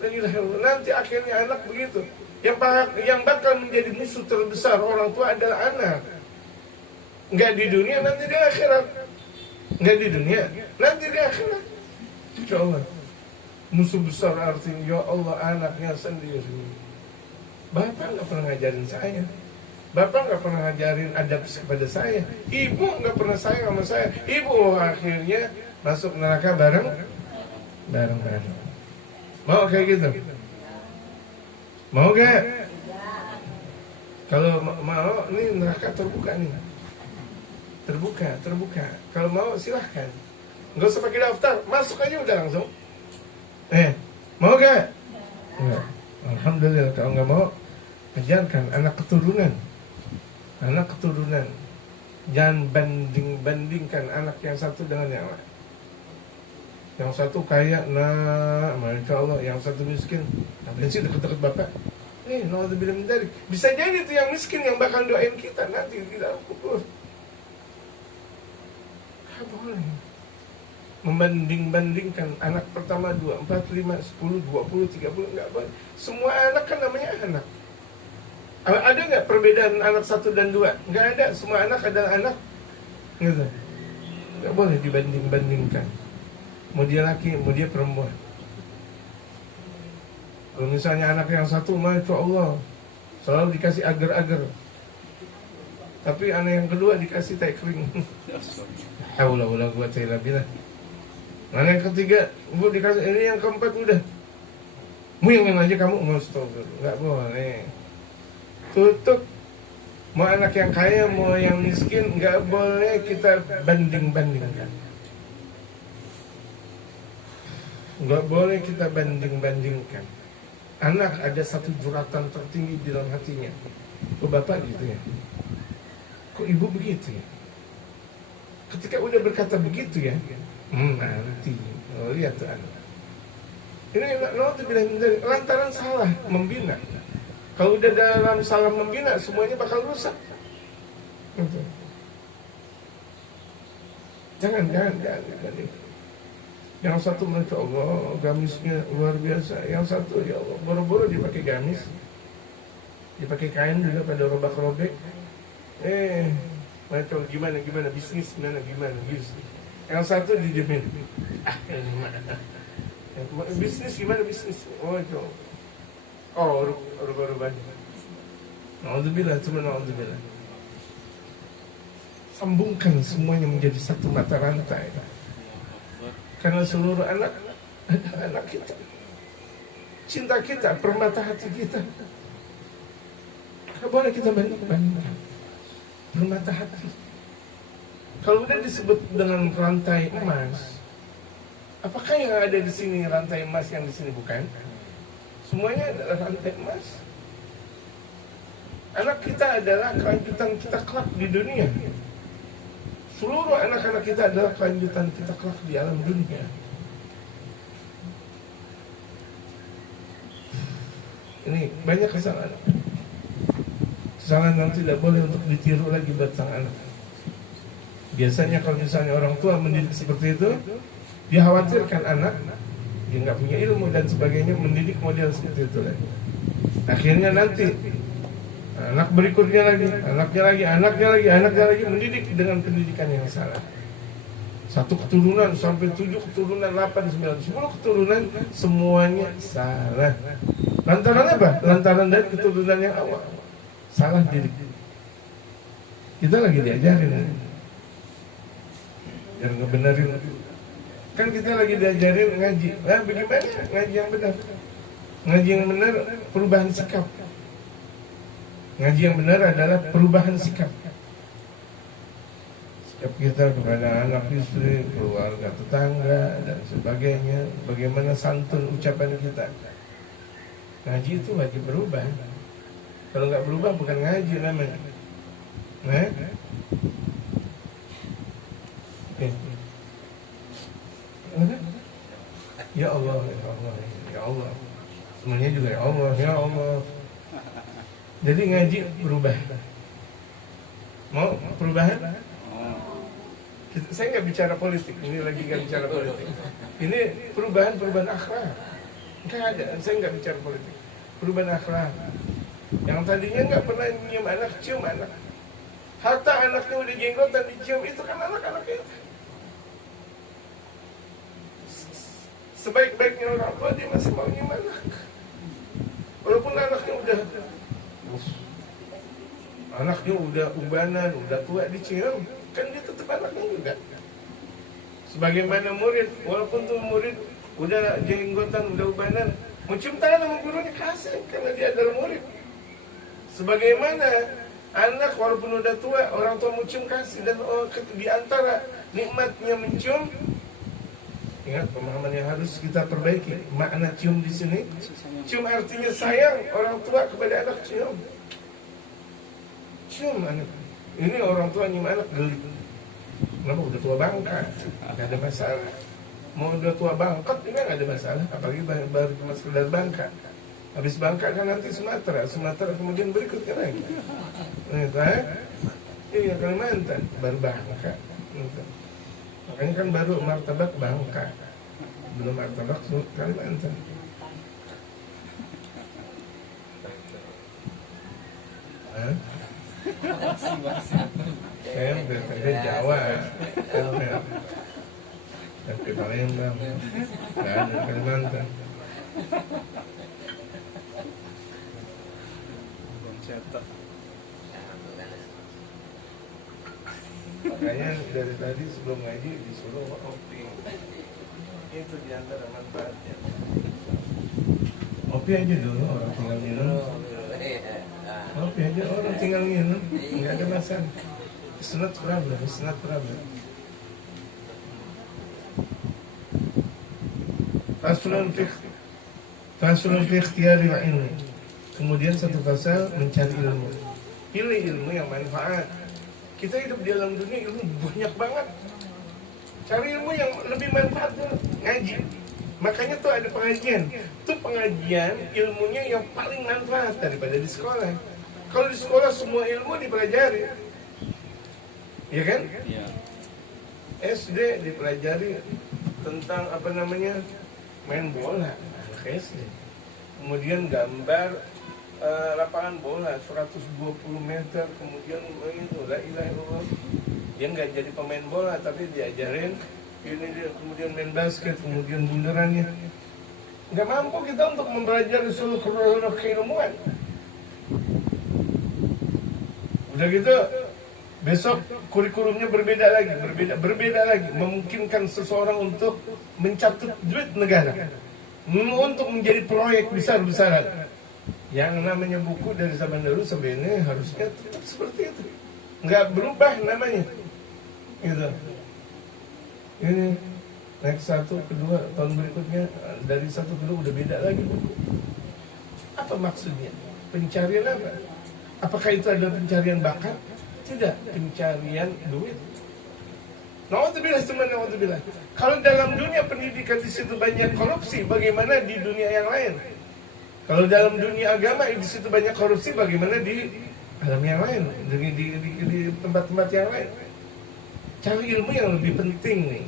Nanti akhirnya anak begitu. Yang bakal menjadi musuh terbesar orang tua adalah anak. Enggak di dunia, nanti di akhirat. Enggak di dunia, nanti di akhirat. Insya Allah. Musuh besar artinya ya Allah anaknya sendiri. Bapak nggak pernah ngajarin saya. Bapak nggak pernah ngajarin adab kepada saya. Ibu nggak pernah sayang sama saya. Ibu akhirnya masuk neraka bareng. Mau kayak gitu? Mau gak? Kalau mau, ini neraka terbuka nih. Terbuka. Kalau mau silahkan. Nggak usah pakai daftar, masuk aja udah langsung. Mau gak? Enggak. Alhamdulillah. Kalau nggak mau, ajarkan anak keturunan. Jangan bandingkan anak yang satu dengan yang lain. Yang satu kaya, masya Allah. Yang satu miskin. Ngapain sih deket-deket bapak? Nauzubillah min dzalik. Bisa jadi itu yang miskin yang bakal doain kita nanti di dalam kubur. Gak boleh membanding-bandingkan anak pertama 2, 4, 5, 10, 20, 30, enggak boleh. Semua anak kan namanya anak. Ada nggak perbedaan anak 1 dan 2? Nggak ada, semua anak adalah anak. Gitu. Nggak boleh dibanding-bandingkan. Mau dia laki, mau dia perempuan. Kalau misalnya anak yang satu, masya Allah, selalu dikasih agar-agar. Tapi anak yang kedua dikasih tai kering. Alhamdulillah, gua cailah. Anak yang ketiga, gua dikasih ini, yang keempat udah. Mu yang aja kamu nggak boleh. Tutup. Mau anak yang kaya, mau yang miskin, nggak boleh kita banding-bandingkan. Nggak boleh kita banding-bandingkan. Anak ada satu juratan tertinggi di dalam hatinya. Kok bapak gitu ya? Kok ibu begitu ya? Ketika udah berkata begitu ya, nanti lihat tuh anak. Ini lantaran salah membina. Kalau udah dalam salah membina, semuanya bakal rusak. Jangan. Yang satu, masya Allah, gamisnya luar biasa. Yang satu, ya Allah, boro-boro dipakai gamis, dipakai kain juga pada robak-robek. Masya Allah, gimana bisnis, gimana bisnis. Yang satu dijamin. Bisnis gimana bisnis? Oh, itu. Rubah-rubahnya. Na'udzubillah, cuma na'udzubillah. Sambungkan semuanya menjadi satu mata rantai. Karena seluruh anak adalah anak kita. Cinta kita, permata hati kita. Tidak boleh kita banding-bandingkan. Permata hati. Kalau udah disebut dengan rantai emas, apakah yang ada di sini rantai emas, yang di sini bukan? Semuanya adalah rantai emas. Anak kita adalah kelanjutan kita kelak di dunia. Seluruh anak-anak kita adalah kelanjutan kita kelak di alam dunia. Ini banyak kesalahan. Kesalahan yang tidak boleh untuk ditiru lagi buat sang anak. Biasanya kalau misalnya orang tua mendidik seperti itu, dia khawatirkan anak dia nggak punya ilmu dan sebagainya, mendidik model seperti itu lagi. Akhirnya nanti anak berikutnya lagi, anaknya lagi mendidik dengan pendidikan yang salah. Satu keturunan sampai 7 keturunan, 8, 9, 10 keturunan semuanya salah. Lantaran apa? Lantaran dari keturunan yang awal salah didik. Kita lagi diajarin biar ngebenerin. Kan kita lagi diajarin ngaji. Nah, bagaimana ngaji yang benar? Ngaji yang benar perubahan sikap. Ngaji yang benar adalah perubahan sikap. Sikap kita kepada anak, istri, keluarga, tetangga, dan sebagainya. Bagaimana santun ucapan kita. Ngaji itu wajib berubah. Kalau nggak berubah bukan ngaji namanya. Nah, ya Allah, ya Allah, ya Allah. Semuanya juga ya Allah, ya Allah. Jadi ngaji berubah. Mau perubahan? Saya nggak bicara politik, ini lagi nggak bicara politik. Ini perubahan akhlak. Nggak ada, saya nggak bicara politik. Perubahan akhlak. Yang tadinya nggak pernah nyium anak, cium anak. Hatta anaknya udah jenggotan dicium, itu kan anak-anaknya. Sebaik-baiknya orang tua dia masih mau nyium anak. Walaupun anaknya udah ubanan, udah tua dicium, kan dia tetap anaknya juga. Sebagaimana murid, walaupun tuh murid udah jenggotan, udah ubanan, mau cium tangan sama gurunya kasih, karena dia adalah murid. Sebagaimana anak walaupun udah tua, orang tua mau cium kasih, dan di antara nikmatnya mencium, ingat pemahaman yang harus kita perbaiki. Makna cium di sini, cium artinya sayang orang tua kepada anak, cium. Cium anak. Ini orang tua nyium anak geli. Kenapa udah tua bangka? Gak ada masalah. Mau udah tua bangkat juga gak ada masalah. Apalagi baru cuma sekedar bangka. Habis bangka kan nanti Sumatera kemudian berikutnya lagi. Iya Kalimantan baru bangka. Makanya kan baru martabak Bangka, belum martabak Kalimantan. Saya udah Jawa, tapi Palembang, nggak ada Kalimantan. Makanya dari tadi sebelum ngaji disuruh ngopi. Itu diantara manfaatnya. Ngopi aja dulu, orang tinggal minum. Ngopi aja, orang tinggal minum, nggak ada masalah. It's not problem. Faslun fi ikhtiyari ilmu. Kemudian satu pasal mencari ilmu. Pilih ilmu yang manfaat. Kita hidup di dalam dunia ilmu banyak banget. Cari ilmu yang lebih manfaat dulu. Ngaji. Makanya tuh ada pengajian. Tuh pengajian ilmunya yang paling manfaat daripada di sekolah. Kalau di sekolah semua ilmu dipelajari, ya kan? Iya. SD dipelajari tentang main bola, anak SD. Kemudian gambar lapangan bola 120 meter, kemudian itu la ilaha illallah. Dia nggak jadi pemain bola tapi diajarin ini dia, kemudian main basket, kemudian bundarannya. Nggak mampu kita untuk mempelajari seluruh keilmuan. Udah gitu besok kurikulumnya berbeda lagi, memungkinkan seseorang untuk mencatut duit negara, untuk menjadi proyek besar-besaran. Yang namanya buku dari zaman dulu sampai ini harusnya tetap seperti itu, nggak berubah namanya, gitu. Ini naik 1, kedua, tahun berikutnya dari 1 ke 2 udah beda lagi buku. Apa maksudnya? Pencarian apa? Apakah itu adalah pencarian bakat? Tidak, pencarian duit. Naudzubillah. Kalau dalam dunia pendidikan di situ banyak korupsi, bagaimana di dunia yang lain? Kalau dalam dunia agama di situ banyak korupsi, bagaimana di alam yang lain, di tempat-tempat yang lain? Cari ilmu yang lebih penting nih.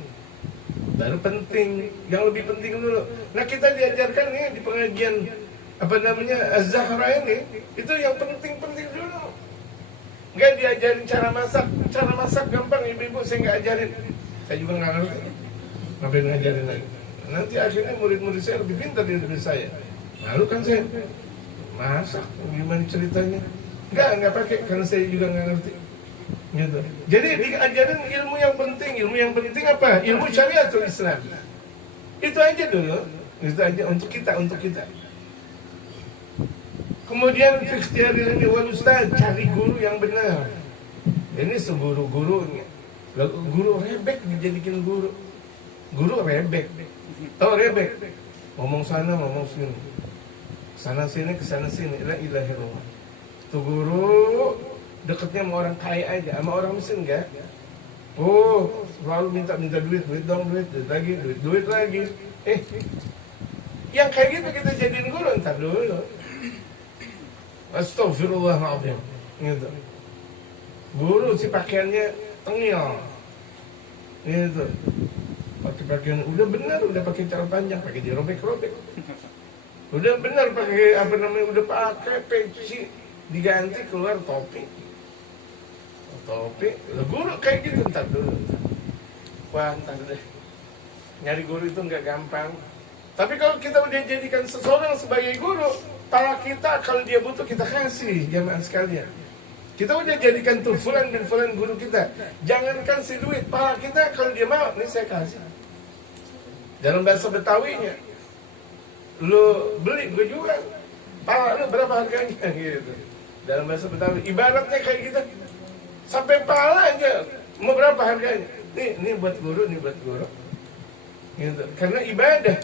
baru penting. Yang lebih penting dulu. Nah kita diajarkan nih di pengajian apa namanya Az-Zahra ini, itu yang penting-penting dulu. Nggak diajarin cara masak gampang, ibu-ibu saya nggak ajarin, saya juga nggak ngerti, ngapain ngajarin lagi. Nanti akhirnya murid-murid saya lebih pintar dari saya. Lalu kan saya masak, gimana ceritanya? Nggak pakai, karena saya juga nggak ngerti. Gitu. Jadi diajarin ilmu yang penting apa? Ilmu syariatul Islam. Itu aja dulu, itu aja untuk kita. Kemudian fikhtiyaril ilmi wal ustaz, cari guru yang benar. Ini seguru-gurunya. Guru rebek dijadikan guru. Guru rebek. Tahu rebek? Ngomong sana, ngomong sini. Sana sini, kesana sini. La ilaha illallah. Itu guru dekatnya sama orang kaya aja, sama orang miskin enggak? Oh, selalu minta duit lagi. Yang kayak gitu kita jadiin guru, entar dulu. Astagfirullahaladzim. Gitu. Guru si pakaiannya tengil. Gitu. Pakai pakaian udah benar, udah pakai celana panjang, pakai dirobek-robek. Udah benar pakai apa namanya, udah pakai peci, diganti keluar topi. Guru kayak gitu, entar dulu. Wah, entar deh. Nyari guru itu nggak gampang. Tapi kalau kita udah jadikan seseorang sebagai guru, pala kita kalau dia butuh kita kasih, jamaah sekalian. Kita udah jadikan tuh fulan bin fulan guru kita. Jangankan si duit, pala kita kalau dia mau, nih saya kasih. Dalam bahasa Betawinya, lu beli, gue jual. Pala lu berapa harganya gitu. Dalam bahasa Betawi, ibaratnya kayak gitu. Sampai pala aja, mau berapa harganya? Nih buat guru, Gitu. Karena ibadah.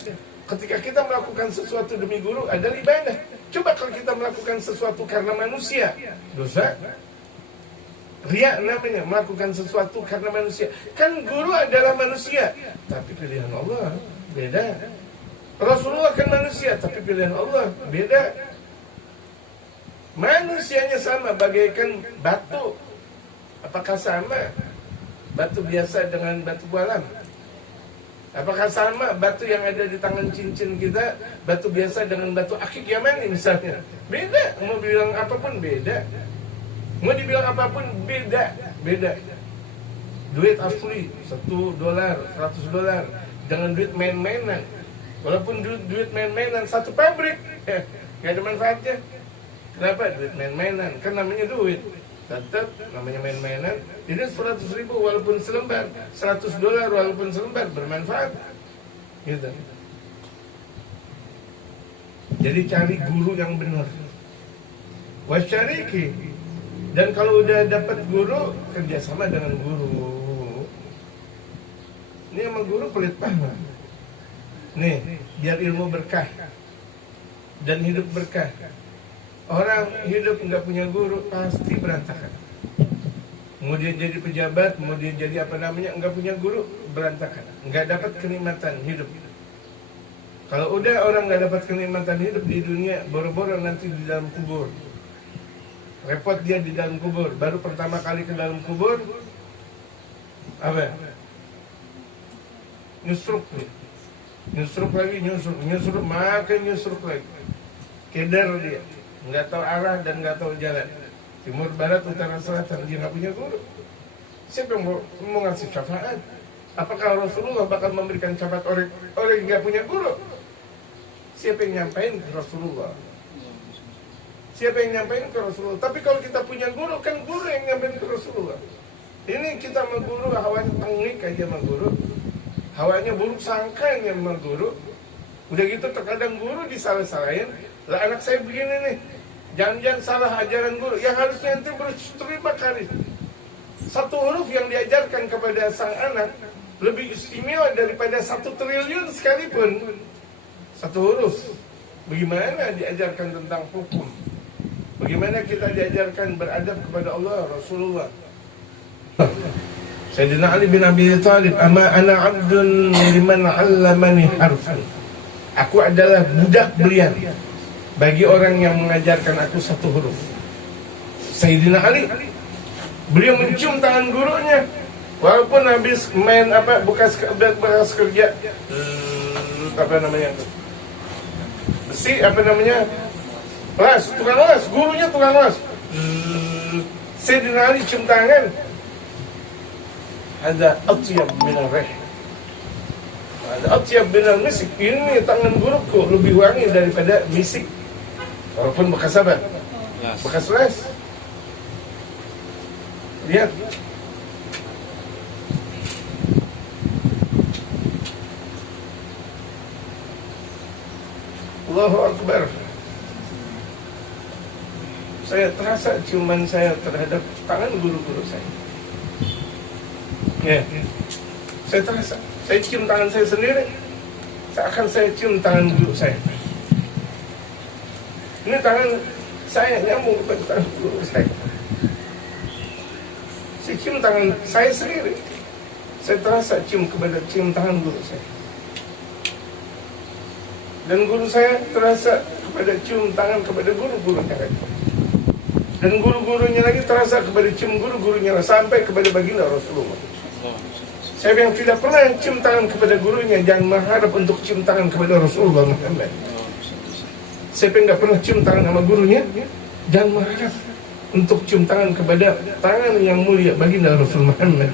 Ketika kita melakukan sesuatu demi guru adalah ibadah. Coba kalau kita melakukan sesuatu karena manusia, dosa. Riya namanya, melakukan sesuatu karena manusia. Kan guru adalah manusia, tapi pilihan Allah beda. Rasulullah kan manusia, tapi pilihan Allah beda. Manusianya sama, bagaikan batu. Apakah sama batu biasa dengan batu bualam? Apakah sama batu yang ada di tangan cincin kita, batu biasa dengan batu akik Yamani misalnya? Beda. Mau bilang apapun beda. Mau dibilang apapun beda. Duit asli $1, $100, jangan duit main-mainan. Walaupun duit main-mainan satu pabrik, gak ada manfaatnya. Kenapa? Duit main-mainan, kan namanya duit. Tetap namanya main-mainan. Jadi 100.000 walaupun selembar, $100 walaupun selembar bermanfaat. Gitu. Jadi cari guru yang benar. Wasyariki. Dan kalau udah dapat guru, kerjasama dengan guru. Ini sama guru pelit banget. Nih, biar ilmu berkah dan hidup berkah. Orang hidup nggak punya guru pasti berantakan. Mau dia jadi pejabat, mau dia jadi apa namanya, nggak punya guru berantakan, nggak dapat kenikmatan hidup. Kalau udah orang nggak dapat kenikmatan hidup di dunia, boro-boro nanti di dalam kubur. Repot dia di dalam kubur. Baru pertama kali ke dalam kubur, apa? Nyusruk lagi, makin nyusruk lagi. Keder dia. Nggak tahu arah dan nggak tahu jalan, timur, barat, utara, selatan. Dia nggak punya guru. Siapa yang mau ngasih syafaat? Apakah Rasulullah bakal memberikan syafaat orang yang nggak punya guru? Siapa yang nyampain ke Rasulullah? Tapi kalau kita punya guru, kan guru yang nyampain ke Rasulullah. Ini kita sama guru, hawanya tengik aja sama guru, hawanya buruk sangkanya sama guru. Udah gitu terkadang guru disalah-salahin. Lah anak saya begini nih, jangan-jangan salah ajaran guru. Yang harusnya nanti berterima kasih. Satu huruf yang diajarkan kepada sang anak lebih istimewa daripada 1 triliun sekalipun. Satu huruf. Bagaimana diajarkan tentang hukum? Bagaimana kita diajarkan beradab kepada Allah, Rasulullah. Sayyidina Ali bin Abi Thalib, "Ama ana 'abdun liman 'allamani harfan." Aku adalah budak belian bagi orang yang mengajarkan aku 1 huruf. Sayyidina Ali, beliau mencium tangan gurunya. Walaupun habis main bekas kerja, apa namanya itu? Besi, tukang las, gurunya tukang las. Saya dinali cium tangan. Ada atyab minal rih. Ada atyab minal misik. Ini tangan guruku lebih wangi daripada misik. Walaupun bekas apa? Bekas las. Lihat. Allahu Akbar. Saya terasa ciuman saya terhadap tangan guru-guru saya. Ya, saya terasa. Saya cium tangan saya sendiri. Seakan saya cium tangan guru saya. Ini tangan saya nyambung kepada tangan guru saya. Saya cium tangan saya sendiri. Saya terasa cium tangan guru saya. Dan guru saya terasa kepada cium tangan kepada guru-gurunya lagi. Dan guru-gurunya lagi terasa kepada cium guru-gurunya sampai kepada baginda Rasulullah. Saya yang tidak pernah cium tangan kepada gurunya, jangan mengharap untuk cium tangan kepada Rasulullah Muhammad. Saya yang tidak pernah cium tangan sama gurunya, jangan mengharap untuk cium tangan kepada tangan yang mulia baginda Rasulullah Muhammad.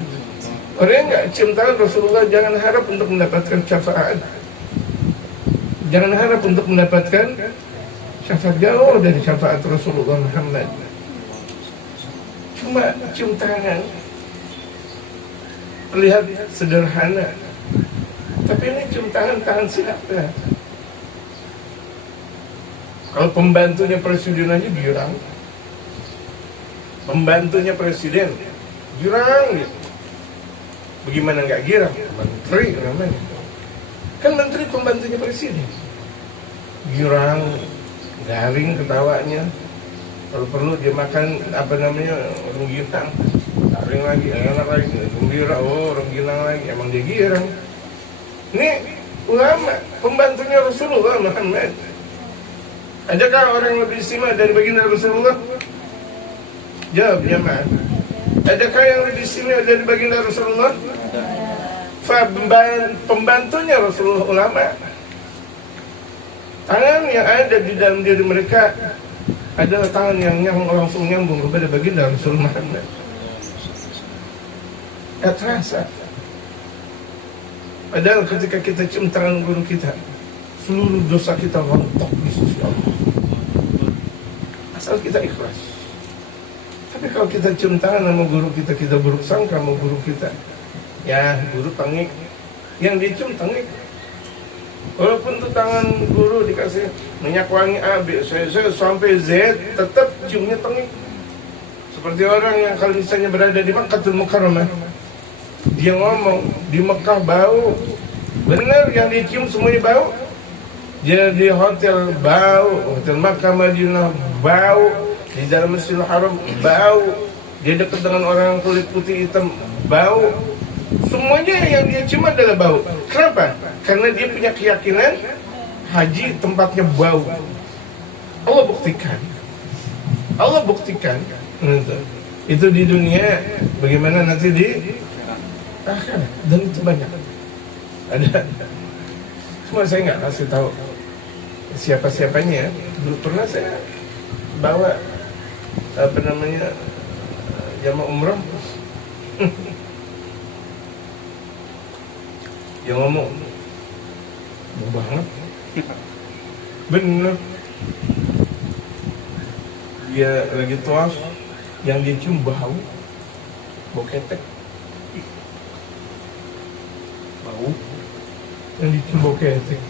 Orang yang tidak cium tangan Rasulullah, jangan harap untuk mendapatkan syafaat. Jangan harap untuk mendapatkan syafaat, jauh dari syafaat Rasulullah Muhammad. Cuma cium tangan terlihat sederhana, tapi ini cium tangan siapa? Kalau pembantunya presiden aja girang, pembantunya presiden girang gitu. Bagaimana nggak girang? Menteri namanya. Kan menteri pembantunya presiden. Girang, garing ketawanya. Kalau perlu dia makan rengginang. Garing lagi, enak lagi, gembira, rengginang lagi. Emang dia girang. Ini ulama, pembantunya Rasulullah Muhammad. Adakah orang yang lebih istimewa dari baginda Rasulullah? Jawab jemaah. Adakah yang lebih istimewa dari baginda Rasulullah? Pembantunya Rasulullah ulama. Tangan yang ada di dalam diri mereka adalah tangan yang langsung nyambung kepada baginda Rasulullah Muhammad. Tak terasa. Padahal ketika kita cium tangan guru kita, seluruh dosa kita rontok di sisi Allah. Asal kita ikhlas. Tapi kalau kita cium tangan sama guru kita, kita buruk sangka sama guru kita. Ya, guru tengik. Yang dicium tengik. Walaupun tuh tangan guru dikasih minyak wangi A, B, C, sampai Z, tetap ciumnya tengik. Seperti orang yang kalau misalnya berada di Makkahul Mukarramah, dia ngomong, di Mekah bau. Benar yang dicium semuanya bau. Dia di hotel bau, hotel Makkah Madinah bau, di dalam Masjidil Haram bau, dia dekat dengan orang kulit putih hitam bau. Semuanya yang dia cium adalah bau. Kenapa? Karena dia punya keyakinan haji tempatnya bau. Allah buktikan. Allah buktikan. Itu di dunia, bagaimana nanti di akhirat. Dan itu banyak. Ada. Cuma saya nggak kasih tahu siapa-siapanya. Dulu pernah saya bawa jamaah umrah. Dia ngomong bau banget. Bener. Dia lagi tawaf, yang dia cium bau ketek. Bau yang dicium bau ketek.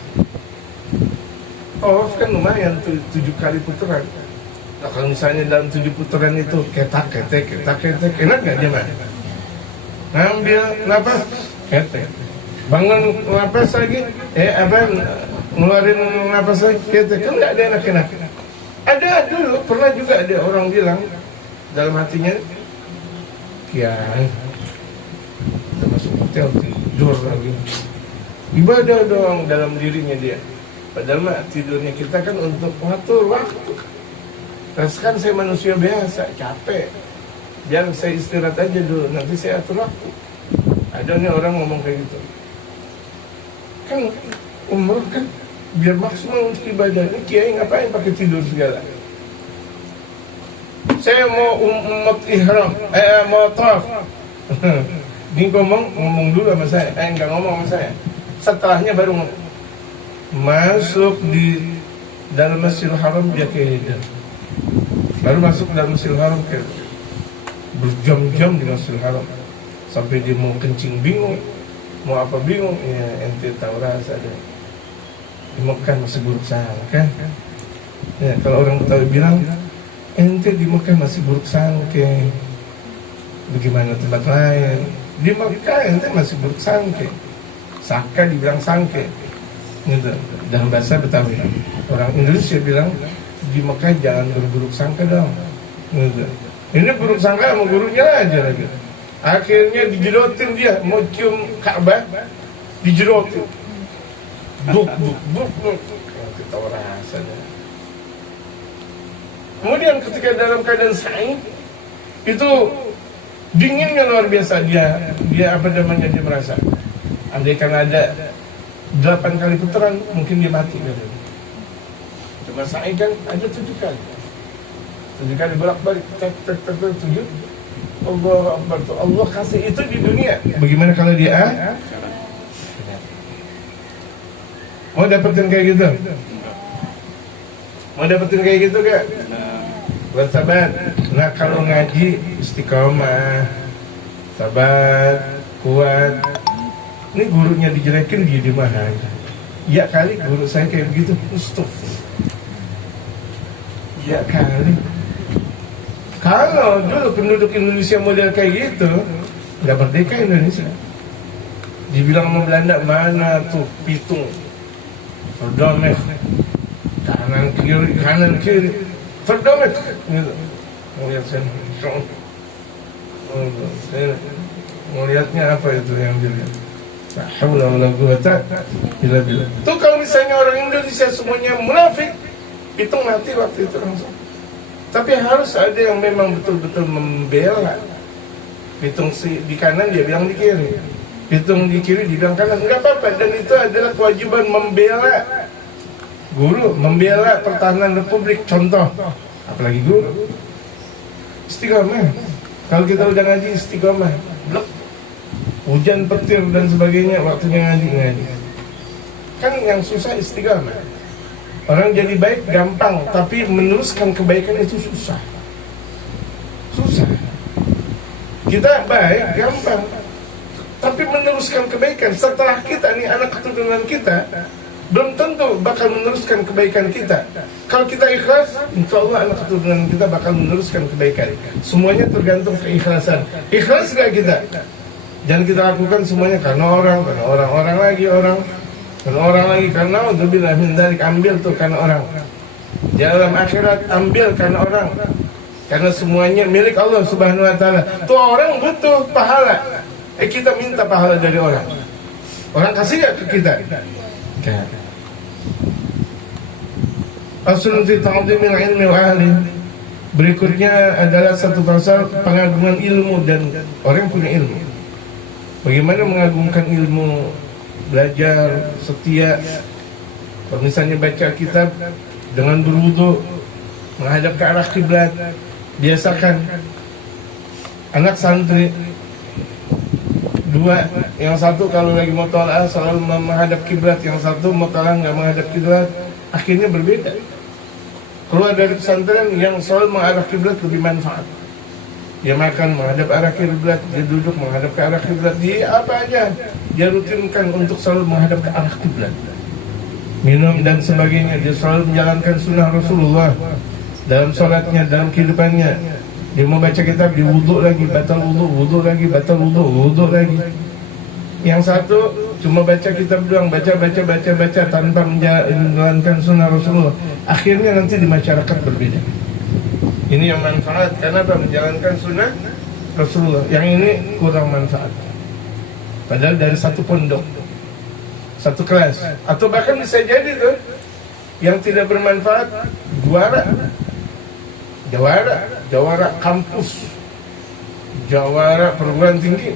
Tawaf kan lumayan 7 kali putaran. Nah kalau misalnya dalam 7 putaran itu ketek, enak nggak dia mah? Ngambil napas, ketek. Bangun napas lagi, ngeluarin napas lagi, ketek. Kan nggak ada enak-enak. Ada dulu, pernah juga ada orang bilang dalam hatinya, kiai, kita masuk hotel tidur lagi. Ibadah dong dalam dirinya dia. Padahal mah tidurnya kita kan untuk mengatur waktu. Terus kan saya manusia biasa, capek. Biar saya istirahat aja dulu, nanti saya atur waktu. Ada nih orang ngomong kayak gitu. Kan umroh kan biar maksimal untuk ibadah. Ini kiai ngapain pakai tidur segala? Saya mau ihram, mau tawaf. Dia ngomong dulu sama saya, enggak ngomong sama saya. Setelahnya baru masuk di dalam Masjidil Haram dia kayak baru masuk dalam Masjidil Haram kayak berjam-jam di Masjidil Haram sampai dia mau kencing bingung, mau apa bingung. Ya ente tahu rasa ada di Mekah masih buruk sangka. Ya kalau orang Betawi bilang ente di Mekah masih buruk sangka, bagaimana tempat lain? Di Mekah ente masih buruk sangka. Saka dibilang sangke gitu. Dalam bahasa Betawi. Orang Indonesia bilang di Mekah jangan berburuk sangka dong gitu. Ini buruk sangka sama gurunya aja lagi. Akhirnya dijerotin dia, mau cium Ka'bah dijerotin. Buk. Kita rasanya. Kemudian ketika dalam keadaan sa'i itu dinginnya luar biasa, dia apa namanya, dia merasa andaikan ada 8 kali putaran mungkin dia mati gitu. Cuma sa'i kan ada 7 kali. 7 kali bolak-balik, tak 7. Allah Akbar tuh. Allah kasih itu di dunia. Bagaimana kalau dia mau dapetin kayak gitu? Mau dapetin kayak gitu gak? Buat sahabat. Nah kalau ngaji istiqomah, sabar, kuat. Ini gurunya dijelekin dia di mana? Ya kali guru saya kayak begitu. Ya kali. Kalau dulu penduduk Indonesia model kayak gitu, nggak merdeka Indonesia. Dibilang sama Belanda, mana tuh pitung, verdomet, kanan kiri, verdomet, gitu. Melihat saya melihatnya apa itu yang dilihat? Tuh kalau misalnya orang Indonesia semuanya munafik, hitung mati waktu itu langsung. Tapi harus ada yang memang betul-betul membela. Hitung di kanan dia bilang di kiri, hitung di kiri dia bilang kanan, nggak apa-apa. Dan itu adalah kewajiban membela guru, membela pertahanan Republik. Contoh, apalagi guru istiqomah. Kalau kita udah ngaji istiqomah, blok hujan petir dan sebagainya, waktunya ngaji. Kan yang susah istiqamah. Orang jadi baik gampang, tapi meneruskan kebaikan itu susah. Kita baik gampang, tapi meneruskan kebaikan setelah kita nih, anak keturunan kita belum tentu bakal meneruskan kebaikan kita. Kalau kita ikhlas, insya Allah anak keturunan kita bakal meneruskan kebaikan. Semuanya tergantung keikhlasan. Ikhlas gak kita? Jangan kita lakukan semuanya karena orang lagi, karena udzubillah min dzalik, ambil tuh karena orang. Dalam akhirat ambil karena orang. Karena semuanya milik Allah Subhanahu wa taala. Tuh orang butuh pahala. Kita minta pahala dari orang. Orang kasih gak ke kita? Aslun fi ta'dhimil ilmi wa ahli. Berikutnya adalah satu pasal pengagungan ilmu dan orang yang punya ilmu. Bagaimana mengagungkan ilmu, belajar, setia. Kalau misalnya baca kitab dengan berwudu, menghadap ke arah kiblat, biasakan. Anak santri 2, yang satu kalau lagi mau tolak selalu menghadap kiblat, yang satu mau tolak nggak menghadap kiblat, akhirnya berbeda. Keluar dari pesantren yang selalu menghadap kiblat lebih manfaat. Dia makan menghadap arah kiblat, dia duduk menghadap ke arah kiblat, dia apa aja dia rutinkan untuk selalu menghadap ke arah kiblat. Minum dan sebagainya, dia selalu menjalankan sunnah Rasulullah dalam sholatnya, dalam kehidupannya. Dia mau baca kitab, dia wudhu lagi, batal wudhu, wudhu lagi, batal wudhu, wudhu lagi. Yang satu cuma baca kitab doang, baca tanpa menjalankan sunnah Rasulullah. Akhirnya nanti di masyarakat berbeda. Ini yang manfaat, karena menjalankan sunnah Rasulullah. Yang ini kurang manfaat. Padahal dari satu pondok, satu kelas, atau bahkan bisa jadi tuh yang tidak bermanfaat, jawara kampus, jawara perguruan tinggi,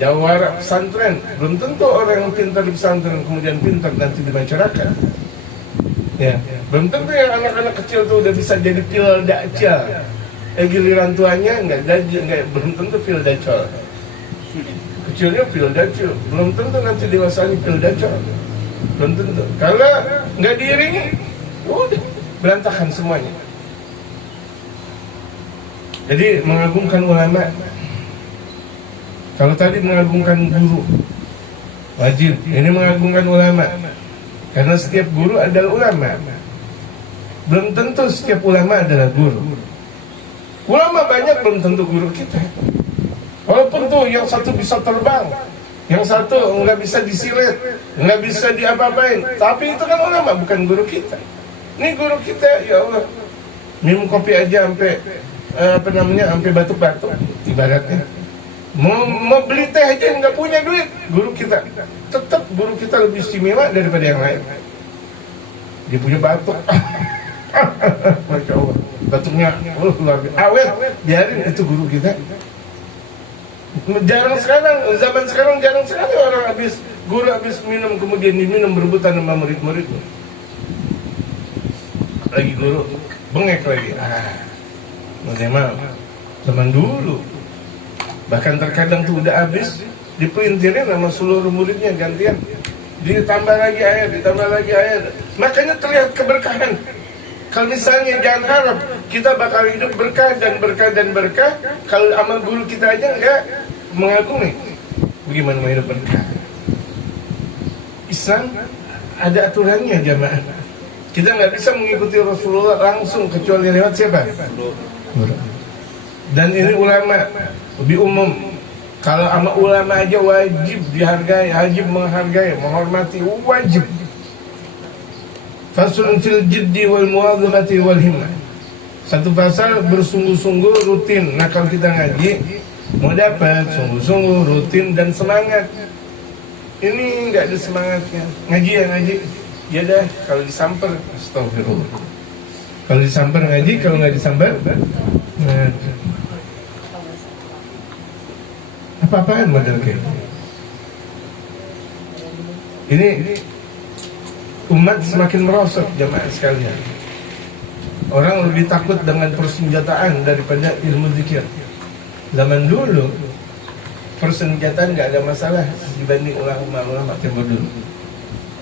jawara pesantren. Belum tentu orang yang pintar di pesantren kemudian pintar nanti di masyarakat. Ya, belum tentu yang anak-anak kecil tuh udah bisa jadi pildaca. Giliran tuanya belum tentu pildaca. Kecilnya pildaca, belum tentu nanti dewasanya pildaca. Belum tentu. Kalau nggak diiringi, udah berantakan semuanya. Jadi mengagungkan ulama. Kalau tadi mengagungkan guru, wajib. Ini mengagungkan ulama. Karena setiap guru adalah ulama. Belum tentu setiap ulama adalah guru. Ulama banyak belum tentu guru kita. Walaupun tuh yang satu bisa terbang, yang satu nggak bisa disilet, nggak bisa diapa-apain, tapi itu kan ulama, bukan guru kita. Ini guru kita, ya Allah, minum kopi aja sampai sampai batuk-batuk ibaratnya. Mau beli teh aja nggak punya duit. Guru kita, tetap guru kita lebih istimewa daripada yang lain. Dia punya batuk. Masya Allah, batuknya luar biasa awet, biarin, itu guru kita. Jarang sekarang, zaman sekarang jarang sekali orang guru habis minum kemudian diminum berebutan sama murid-muridnya. Lagi guru bengek lagi. Memang zaman dulu, bahkan terkadang tuh udah habis dipelintirin sama seluruh muridnya gantian, ditambah lagi air. Makanya terlihat keberkahan. Kalau misalnya jangan harap kita bakal hidup berkah dan berkah, kalau amal guru kita aja enggak mengagumi, bagaimana mau hidup berkah? Islam ada aturannya, jamaah. Kita nggak bisa mengikuti Rasulullah langsung kecuali lewat siapa? Guru. Dan ini ulama lebih umum. Kalau sama ulama aja wajib dihargai, wajib menghargai, menghormati, wajib. Faslun fil jiddi wal muwadzabati wal himmah. Satu pasal bersungguh-sungguh rutin. Nah kalau kita ngaji mau dapat sungguh-sungguh rutin dan semangat. Ini nggak ada semangatnya. Ngaji ya ngaji. Ya dah, kalau disamper astagfirullah. Kalau disamper ngaji, kalau nggak disamper ngaji. Apa-apaan model kayak ini. Umat semakin merosot, jamaah sekalian. Orang lebih takut dengan persenjataan daripada ilmu zikir. Zaman dulu persenjataan nggak ada masalah dibanding ulama-ulama tempo dulu.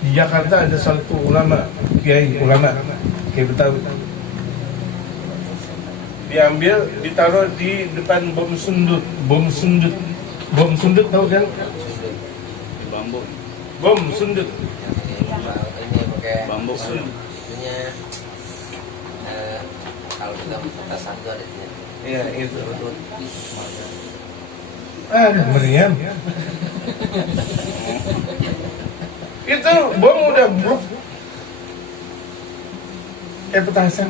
Di Jakarta ada satu ulama Kiai Betawi. Diambil, ditaruh di depan bom sundut. Bom sundut tahu kan? Bambu. Bom sundut. Bambu sundut. Kalau kita petasan itu ada di Iya, itu. Meriam. Itu bom udah bruk. Petasan.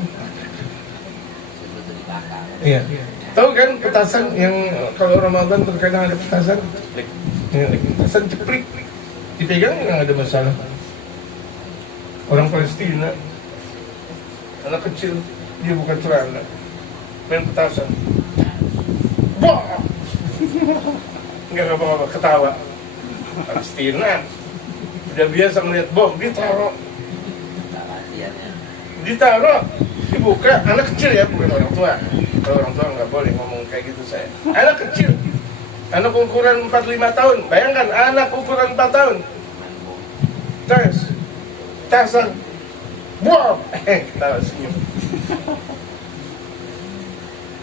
Iya. Tahu kan petasan yang kalau Ramadan terkadang ada petasan? Petasan ceprik. Dipegang nggak ada masalah. Orang Palestina, anak kecil, dia bukan celana, main petasan. Wah, nggak apa-apa, ketawa. Palestina udah biasa melihat bom, ditaruh, dibuka. Anak kecil ya, bukan orang tua. Kalau orang tua nggak boleh ngomong kayak gitu saya. Anak kecil, anak ukuran 4-5 tahun. Bayangkan anak ukuran 4 tahun. Tasan, wow, ketawa senyum.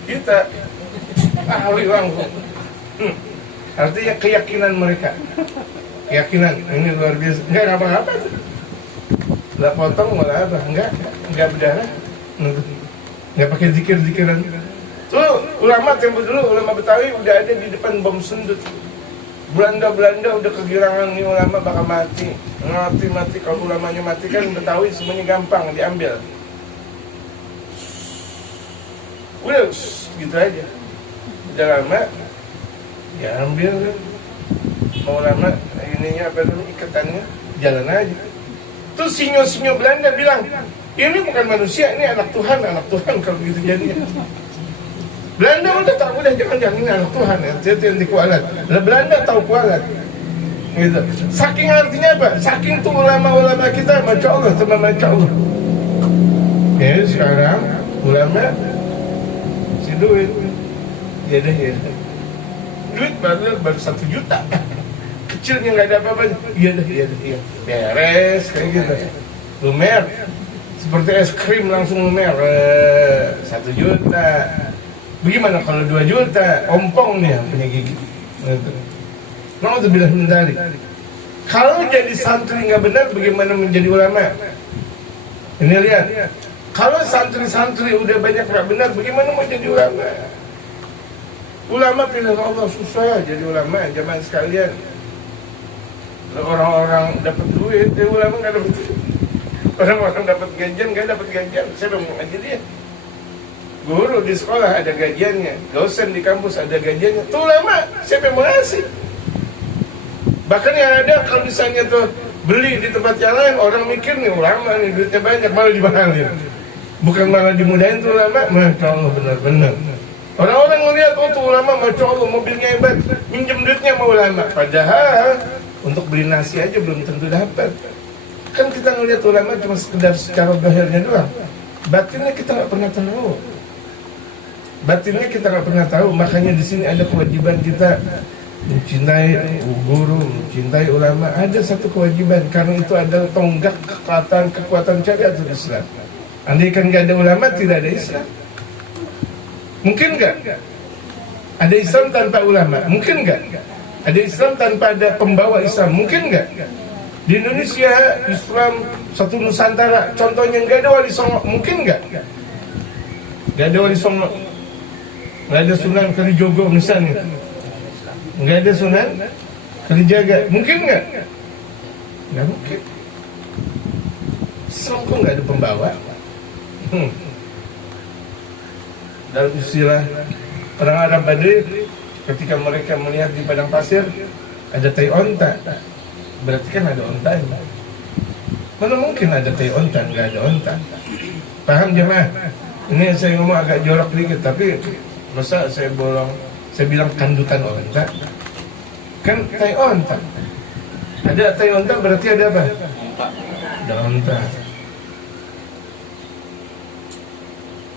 Kita ahli langsung. Artinya keyakinan mereka. Keyakinan ini luar biasa. Enggak apa-apa tuh. Enggak potong malah apa? Enggak berdarah. Enggak pakai zikir-zikiran. Tuh ulama tempo dulu, ulama Betawi udah ada di depan bom sundut. Belanda udah kegirangan nih ulama bakal mati. Mati. Kalau ulamanya mati kan Betawi semuanya gampang diambil. Udah gitu aja. Udah lama ya ambil. Mau lama ininya apa dulu ikatannya jalan aja. Terus sinyo Belanda bilang, ini bukan manusia, ini anak Tuhan kalau gitu jadinya. Belanda udah tak mudah, jangan ini anak Tuhan ya, itu yang dikualat. Belanda tahu kualat. Gitu. Saking artinya apa? Saking tuh ulama-ulama kita, masya Allah, sama masya Allah. Ya sekarang ulama si duit, ya deh ya. Duit baru 1 juta, kecilnya nggak ada apa-apa. Iya deh, iya. Beres kayak gitu. Lumer, seperti es krim langsung lumer 1 juta. Bagaimana kalau 2 juta? Ompong nih yang punya gigi. Nauzubillah min dzalik. Kalau jadi santri nggak benar, bagaimana menjadi ulama? Ini lihat. Kalau santri-santri udah banyak nggak benar, bagaimana mau jadi ulama? Ulama pilihan Allah, susah jadi ulama. Zaman sekalian, orang-orang dapat duit, ulama nggak dapat duit. Orang-orang dapat gajian, nggak dapat gajian. Saya mau ngaji dia. Guru di sekolah ada gajiannya, dosen di kampus ada gajiannya. Tuh ulama, siapa yang mau ngasih? Bahkan yang ada kalau misalnya tuh beli di tempat yang lain, orang mikir nih ulama nih duitnya banyak, malah dimahalin. Bukan malah dimudahin tuh ulama, masya Allah benar-benar. Orang-orang ngeliat, oh tuh ulama, masya Allah mobilnya hebat, minjem duitnya sama ulama. Padahal untuk beli nasi aja belum tentu dapat. Kan kita ngeliat ulama cuma sekedar secara zahirnya doang. Batinnya kita nggak pernah tahu. Batinnya kita nggak pernah tahu. Makanya di sini ada kewajiban kita mencintai guru, mencintai ulama. Ada satu kewajiban karena itu adalah tonggak kekuatan syariatul Islam. Andai kan nggak ada ulama, tidak ada Islam. Mungkin nggak? Ada Islam tanpa ulama? Mungkin nggak? Ada Islam tanpa ada pembawa Islam? Mungkin nggak? Di Indonesia Islam satu Nusantara, contohnya nggak ada wali songo, mungkin nggak? Nggak ada wali songo, nggak ada Sunan Kalijogo misalnya, nggak ada Sunan Kalijaga, mungkin nggak? Nggak mungkin. Islam kok nggak ada pembawa? Dalam istilah orang Arab Badui, ketika mereka melihat di padang pasir ada tai onta, berarti kan ada ontanya. Mana mungkin ada tai onta, nggak ada onta. Paham jemaah? Ini saya ngomong agak jorok dikit, tapi masa saya bilang kandutan onta? Kan tai onta. Ada tai onta berarti ada apa? Ada onta.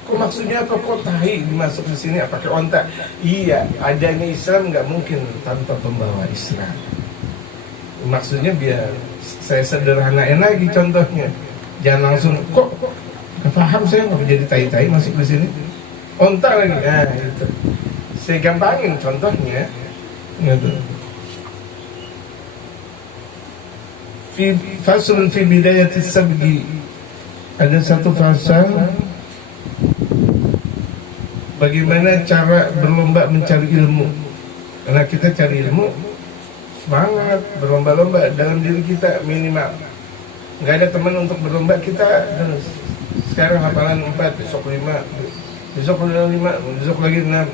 Kok maksudnya apa? Kok tahi dimasuk di sini? Pakai onta? Iya, adanya Islam nggak mungkin tanpa pembawa Islam. Maksudnya biar saya sederhanain lagi contohnya. Jangan langsung kok paham saya nggak jadi tai-tai masuk di sini. Onta lagi, nah itu. Saya gampangin contohnya. Gitu. Faslun fi bidayatis sabgi. Ada satu fasal bagaimana cara berlomba mencari ilmu. Karena kita cari ilmu, semangat, berlomba-lomba dalam diri kita minimal. Nggak ada teman untuk berlomba, kita terus. Sekarang hafalan 4, besok 5, besok 5, besok lagi 6.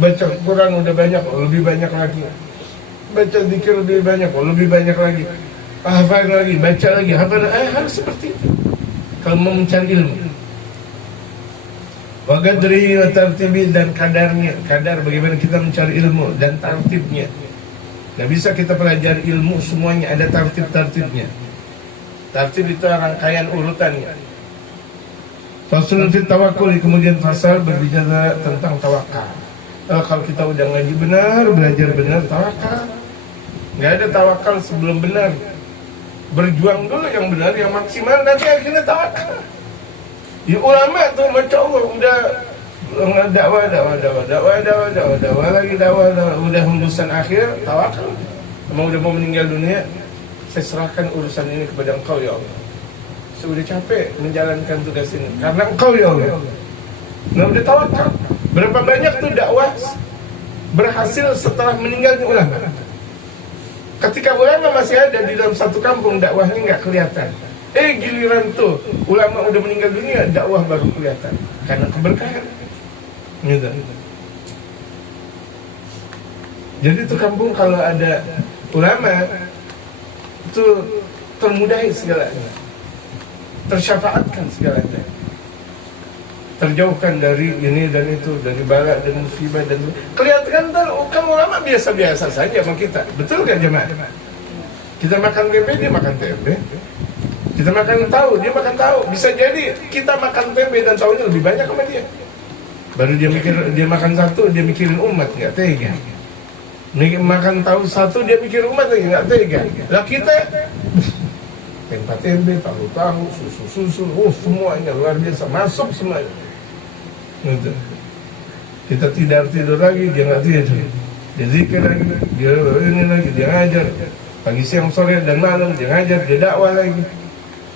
Baca Quran udah banyak, lebih banyak lagi. Baca zikir lebih banyak, lebih banyak lagi. Hafal lagi, baca lagi, hafal. Harus seperti itu kalau mau mencari ilmu. Wa qadri wa tartibi, dan kadarnya, kadar bagaimana kita mencari ilmu dan tartibnya. Gak bisa kita pelajari ilmu semuanya, ada tartib-tartibnya. Tartib itu rangkaian urutannya. Faslun fit tawakkul, kemudian fasal berbicara tentang tawakal. Kalau kita udah ngaji benar, belajar benar, tawakal. Gak ada tawakal sebelum benar. Berjuang dulu yang benar, yang maksimal, nanti akhirnya tawakal. Ya ulama tuh, masya Allah, udah dakwah lagi, udah hembusan akhir, tawakal. Emang udah mau meninggal dunia, saya serahkan urusan ini kepada Engkau ya Allah. Saya udah capek menjalankan tugas ini karena Engkau ya Allah. Nah udah tawakal. Berapa banyak tuh dakwah berhasil setelah meninggalnya ulama. Ketika ulama masih ada di dalam satu kampung, dakwahnya nggak kelihatan. Giliran tuh ulama udah meninggal dunia, dakwah baru kelihatan karena keberkahan. Gitu. Jadi tuh kampung kalau ada ulama itu termudahi segalanya, tersyafaatkan segalanya. terjauhkan dari ini dan itu, dari bala dan musibah dan kelihatan kan ulama biasa-biasa saja sama kita. Betul kan jemaah? Kita makan tempe, dia makan tempe. Kita makan tahu, dia makan tahu. Bisa jadi kita makan tempe dan tahunya lebih banyak sama dia. Baru dia mikir, dia makan satu, dia mikirin umat, nggak tega. Makan tahu satu, dia mikir umat lagi, nggak tega. Lah kita tempe, tahu, susu, semuanya luar biasa, masuk semuanya. Gitu. Kita tidur lagi, dia nggak tidur. Dia zikir lagi, dia ini lagi, dia ngajar. Pagi, siang, sore, dan malam, dia ngajar, dia dakwah lagi.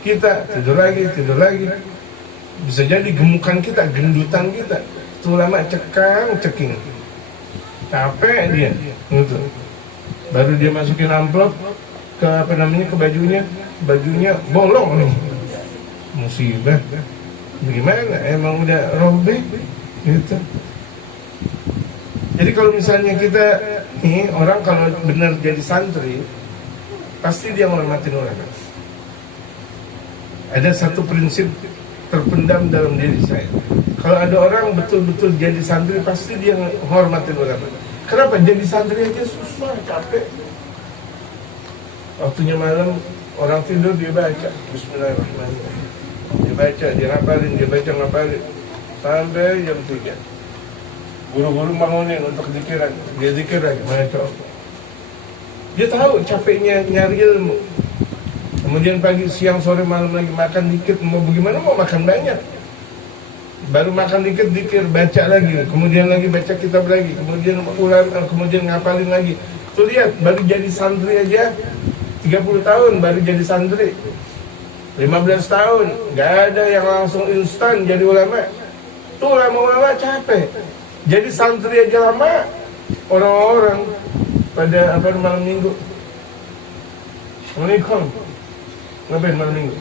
Kita tidur lagi. Bisa jadi gemukan kita, gendutan kita. Itu lama ceking. Capek dia. Gitu. Baru dia masukin amplop ke ke bajunya bolong nih. Musibah. Bagaimana? Emang udah robek gitu. Jadi kalau misalnya kita nih orang kalau benar jadi santri, pasti dia menghormatin ulama. Ada satu prinsip terpendam dalam diri saya. Kalau ada orang betul-betul jadi santri, pasti dia menghormatin ulama. Kenapa? Jadi santri aja susah, capek. Waktunya malam, orang tidur dia baca Bismillahirrahmanirrahim. Dia baca, dia ngapalin, ngapalin sampai jam 3. Guru-guru bangunin untuk zikiran, dia zikir lagi, baca. Dia tahu capeknya nyari ilmu. Kemudian pagi, siang, sore, malam lagi makan dikit, mau bagaimana mau makan banyak. Baru makan dikit, zikir, baca lagi, kemudian lagi baca kitab lagi, kemudian ulang, kemudian ngapalin lagi. Tuh lihat, baru jadi santri aja 30 tahun baru jadi santri. 15 tahun, gak ada yang langsung instan jadi ulama. Tuh ulama-ulama capek. Jadi santri aja lama, orang-orang pada malam minggu. Assalamualaikum. Ngapain malam minggu?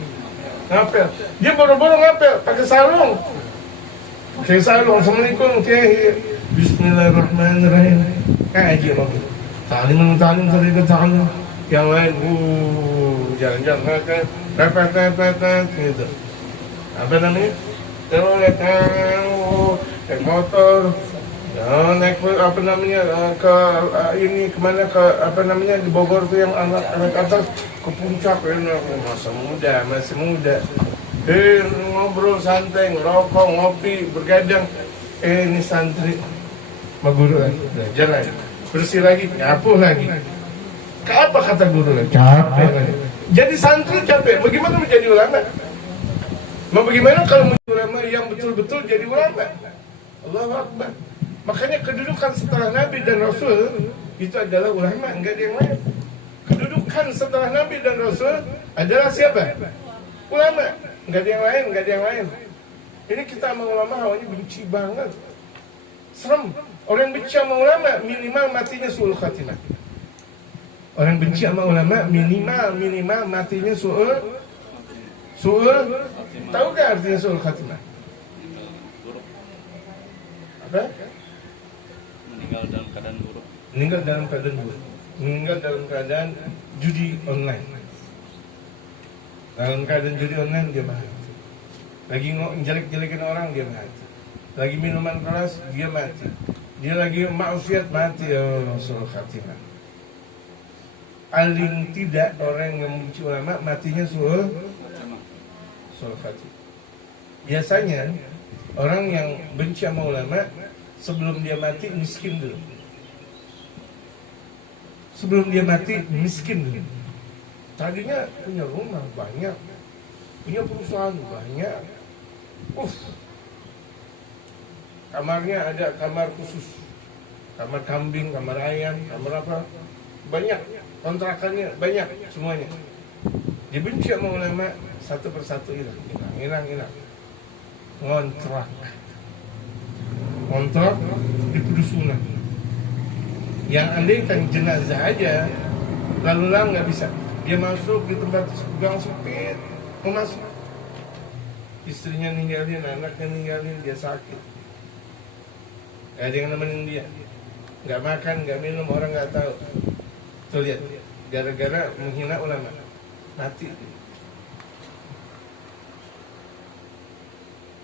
Ngapel. Dia boro-boro ngapel, pakai sarung. Assalamualaikum, Bismillahirrahmanirrahim. Kaji lagi. Ta'lim talim. Yang lain, jalan-jalan ke dapat gitu. Apa namanya? Terus naik motor, naik ke ini kemana di Bogor tuh yang anak atas ke puncak, masih muda. Ngobrol santai, ngerokok, ngopi, bergadang. Ini santri, sama guru lagi, belajar lagi, bersih lagi, nyapu lagi. Apa kata guru lagi? Capek. Jadi santri capek. Bagaimana menjadi ulama? Bagaimana kalau menjadi ulama yang betul-betul jadi ulama? Allahu Akbar. Makanya kedudukan setelah Nabi dan Rasul itu adalah ulama, enggak ada yang lain. Kedudukan setelah Nabi dan Rasul adalah siapa? Ulama. Enggak ada yang lain. Ini kita sama ulama hawanya benci banget. Serem. Orang benci sama ulama minimal matinya suul khatimah. Orang benci sama ulama minimal matinya suul. Tahu gak artinya suul khatimah? Apa? Meninggal dalam keadaan buruk. Meninggal dalam keadaan judi online. Dalam keadaan judi online dia mati. Lagi jelek-jelekin orang dia mati. Lagi minuman keras dia mati. Dia lagi maksiat mati. Suul khatimah. Paling tidak orang yang membenci ulama matinya suul khatimah. Biasanya orang yang benci sama ulama sebelum dia mati miskin dulu. Tadinya punya rumah banyak, punya perusahaan banyak. Kamarnya ada kamar khusus, kamar kambing, kamar ayam, kamar apa, banyak. Kontrakannya banyak semuanya. Dibenci sama ulama, satu persatu hilang. Ngontrak di pedusunan. Yang andaikan jenazah aja lalu lalang nggak bisa. Dia masuk di tempat gang sempit, mau masuk. Istrinya ninggalin, anaknya ninggalin, dia sakit. Gak ada yang nemenin dia. Gak makan, gak minum, orang gak tahu. Tuh lihat, gara-gara menghina ulama, mati.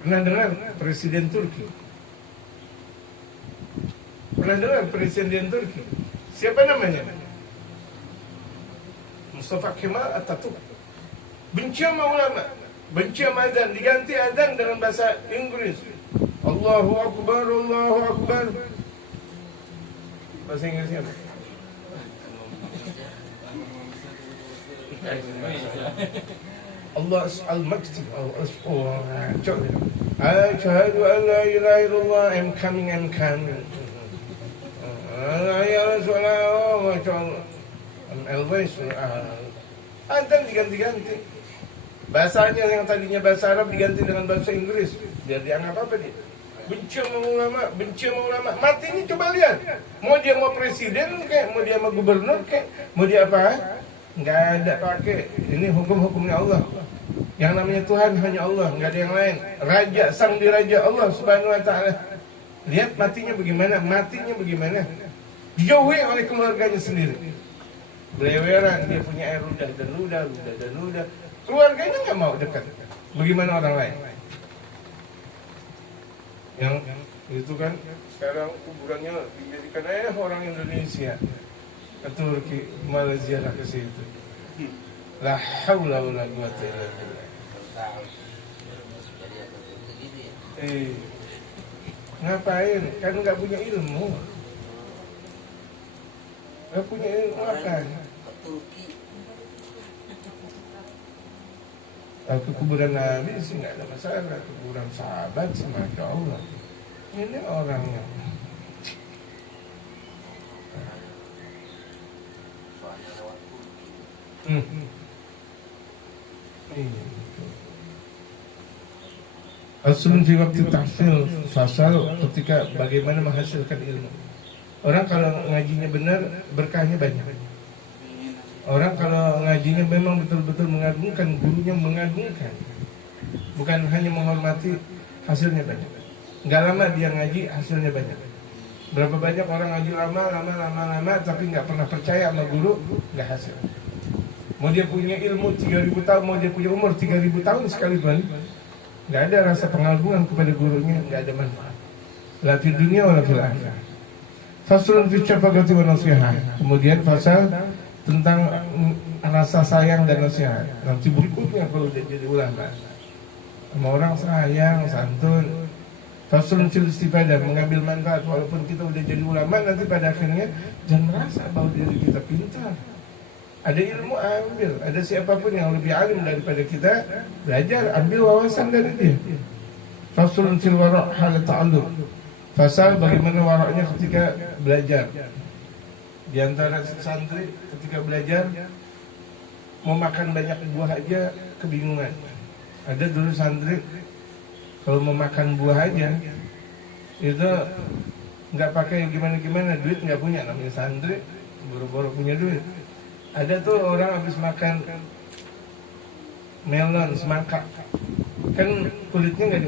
Pernah dengar Presiden Turki? Pernah dengar Presiden Turki? Siapa namanya? Mustafa Kemal Atatürk. Benci sama ulama, benci sama adzan, diganti adzan dengan bahasa Inggris. Allahu Akbar, Allahu Akbar. Bahasa Inggrisnya apa? Allah al-Makti. Asyhadu an la ilaha illallah, I'm coming. Ya Rasulullah, masyaallah. Always adzan diganti-ganti. Bahasanya yang tadinya bahasa Arab diganti dengan bahasa Inggris. Biar dianggap apa dia? Benci sama ulama. Mati ini coba lihat. Mau dia mau presiden kayak, mau dia mau gubernur kayak, mau dia apa? Nggak ada pakai. Ini hukum-hukumnya Allah. Yang namanya Tuhan hanya Allah, nggak ada yang lain. Raja, sang diraja Allah Subhanahu Wa Taala. Lihat matinya bagaimana? Dijauhi oleh keluarganya sendiri. Beleweran, dia punya air ludah dan ludah. Keluarganya nggak mau dekat. Bagaimana orang lain? Yang itu kan sekarang kuburannya dijadikan orang Indonesia ke Turki, Malaysia lah ke situ. La haula wala quwata illa billah. Ngapain? Kan nggak punya ilmu. Nggak punya ilmu apa? Ke kuburan Nabi sih nggak ada masalah, kuburan sahabat sih Masya Allah. Ini orangnya Aslun fi waktu tahsil, fasal ketika bagaimana menghasilkan ilmu. Orang kalau ngajinya benar, berkahnya banyak. Orang kalau ngajinya memang betul-betul mengagungkan, gurunya mengagungkan, bukan hanya menghormati, hasilnya banyak. Nggak lama dia ngaji, hasilnya banyak. Berapa banyak orang ngaji lama, tapi nggak pernah percaya sama guru, nggak hasil. Mau dia punya ilmu 3.000 tahun, mau dia punya umur 3.000 tahun sekalipun, nggak ada rasa pengagungan kepada gurunya, nggak ada manfaat. La fi dunia wala fil akhirah. Faslun fi syafaqati wa nasihah. Kemudian fasal tentang rasa sayang dan nasihat. Nanti berikutnya kalau jadi ulama, sama orang sayang, santun. Faslun fil istifadah, mengambil manfaat. Walaupun kita udah jadi ulama, nanti pada akhirnya jangan merasa bahwa diri kita pintar. Ada ilmu, ambil. Ada siapapun yang lebih alim daripada kita, belajar, ambil wawasan dari dia. Faslun fil wara' hal ta'allum. Fasal bagaimana waraknya ketika belajar. Di antara santri ketika belajar mau makan banyak buah aja kebingungan. Ada dulu santri kalau mau makan buah aja itu nggak pakai gimana, duit nggak punya, namanya santri boro-boro punya duit. Ada tuh orang habis makan melon, semangka, kan kulitnya nggak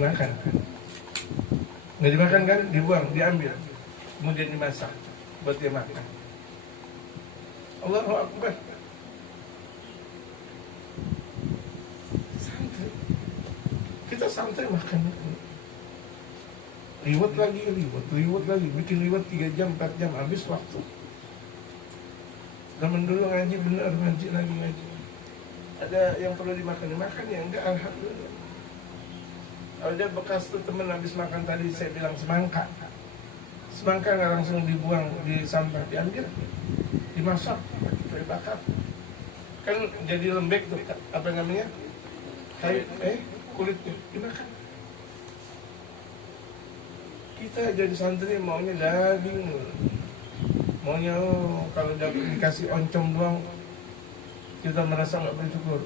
dimakan kan, dibuang, diambil, kemudian dimasak buat dia makan. Allahu Akbar. Santri, kita santri makan liwat lagi, bikin liwat 3 jam, 4 jam, habis waktu. Zaman dulu ngaji benar, ngaji. Ada yang perlu dimakan ya enggak, alhamdulillah. Ada bekas tuh teman habis makan tadi, saya bilang semangka nggak langsung dibuang di sampah, diambil, dimasak, pakai bakar, kan jadi lembek tuh, apa namanya, kayu, kulitnya dimakan. Kita jadi santri maunya daging, maunya kalau dikasih oncom doang kita merasa nggak bersyukur.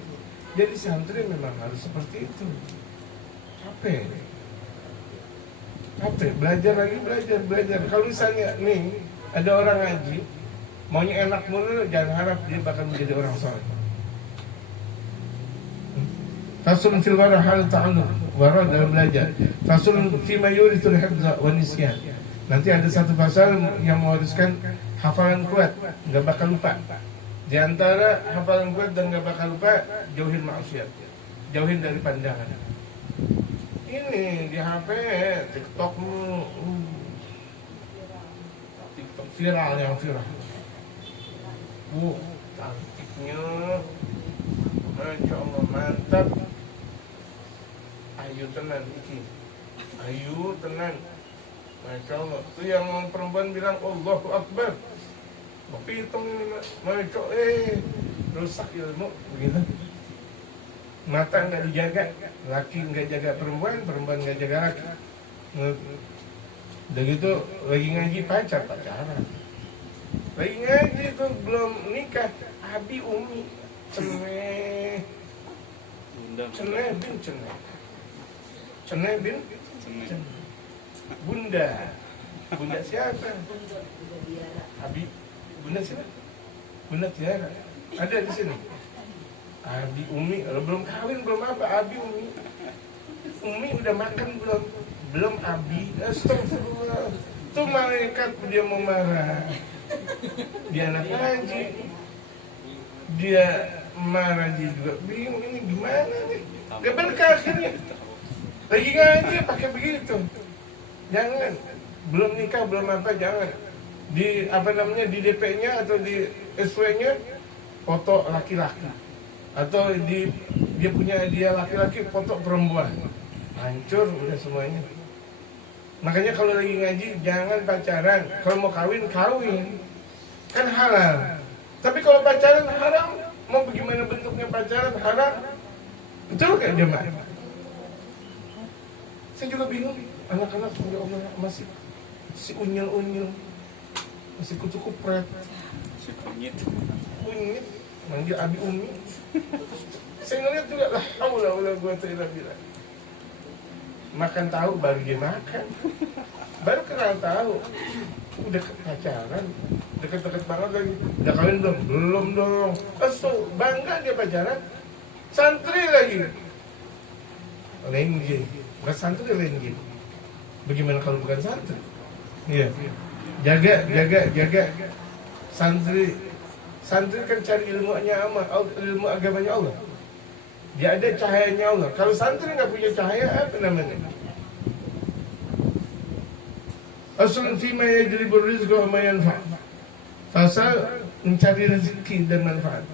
Jadi santri memang harus seperti itu. Capek, belajar. Kalau misalnya nih ada orang ngaji maunya enak mulu, jangan harap dia bakal menjadi orang soleh. Faslun fil wara' hal ta'allum, wara' dalam belajar. Faslun fi ma yuritul hifdza wa nisyan. Nanti ada satu pasal yang mewariskan hafalan kuat, nggak bakal lupa. Di antara hafalan kuat dan nggak bakal lupa, jauhin maksiat, jauhin dari pandangan. ini di HP, TikTok TikTok viral yang viral. Cantiknya, Masya Allah, mantap. Ayu tenan iki, ayu tenan, Masya Allah. Itu yang perempuan bilang Allahu Akbar. Tapi hitung ini, Masya Allah, rusak ilmu begitu. Mata nggak dijaga, laki nggak jaga perempuan, perempuan nggak jaga laki. Udah gitu lagi ngaji pacaran. Lagi ngaji itu belum nikah, abi umi, ceneh bin bunda siapa? Abi, bunda siapa? Bunda Tiara. Ada di sini. Abi umi, kalau belum kawin belum apa, abi umi. Umi udah makan belum? Belum abi. Astagfirullah. Tuh malaikat dia mau marah. Dia anak ngaji. Dia marah juga. Bingung ini gimana nih? Gak berkah akhirnya. Lagi ngaji pakai begitu. Jangan. Belum nikah belum apa jangan. Di apa namanya di DP-nya atau di SW-nya foto laki-laki. Atau dia punya dia laki-laki foto perempuan, hancur udah semuanya. Makanya kalau lagi ngaji jangan pacaran, kalau mau kawin kan halal. Tapi kalau pacaran haram, mau bagaimana bentuknya pacaran haram, betul kan jemaah? Saya juga bingung, anak-anak ya Allah masih unyil, masih kucuk-kupret, kunyit, manggil abi umi. Saya ngeliat juga lah, Allah gua bilang. Makan tahu baru dia makan, baru kenal tahu, udah pacaran, deket-deket banget lagi, udah kawin belum dong. So bangga dia pacaran, santri lagi, lain gini, bukan santri lain gini. Bagaimana kalau bukan santri? Iya, jaga santri kan cari ilmunya ilmu agamanya Allah. Dia ada cahayanya Allah. Kalau santri nggak punya cahaya, apa namanya? Aslun fima yajribur rizqa wa ma yanfa'. Pasal mencari rezeki dan manfaat.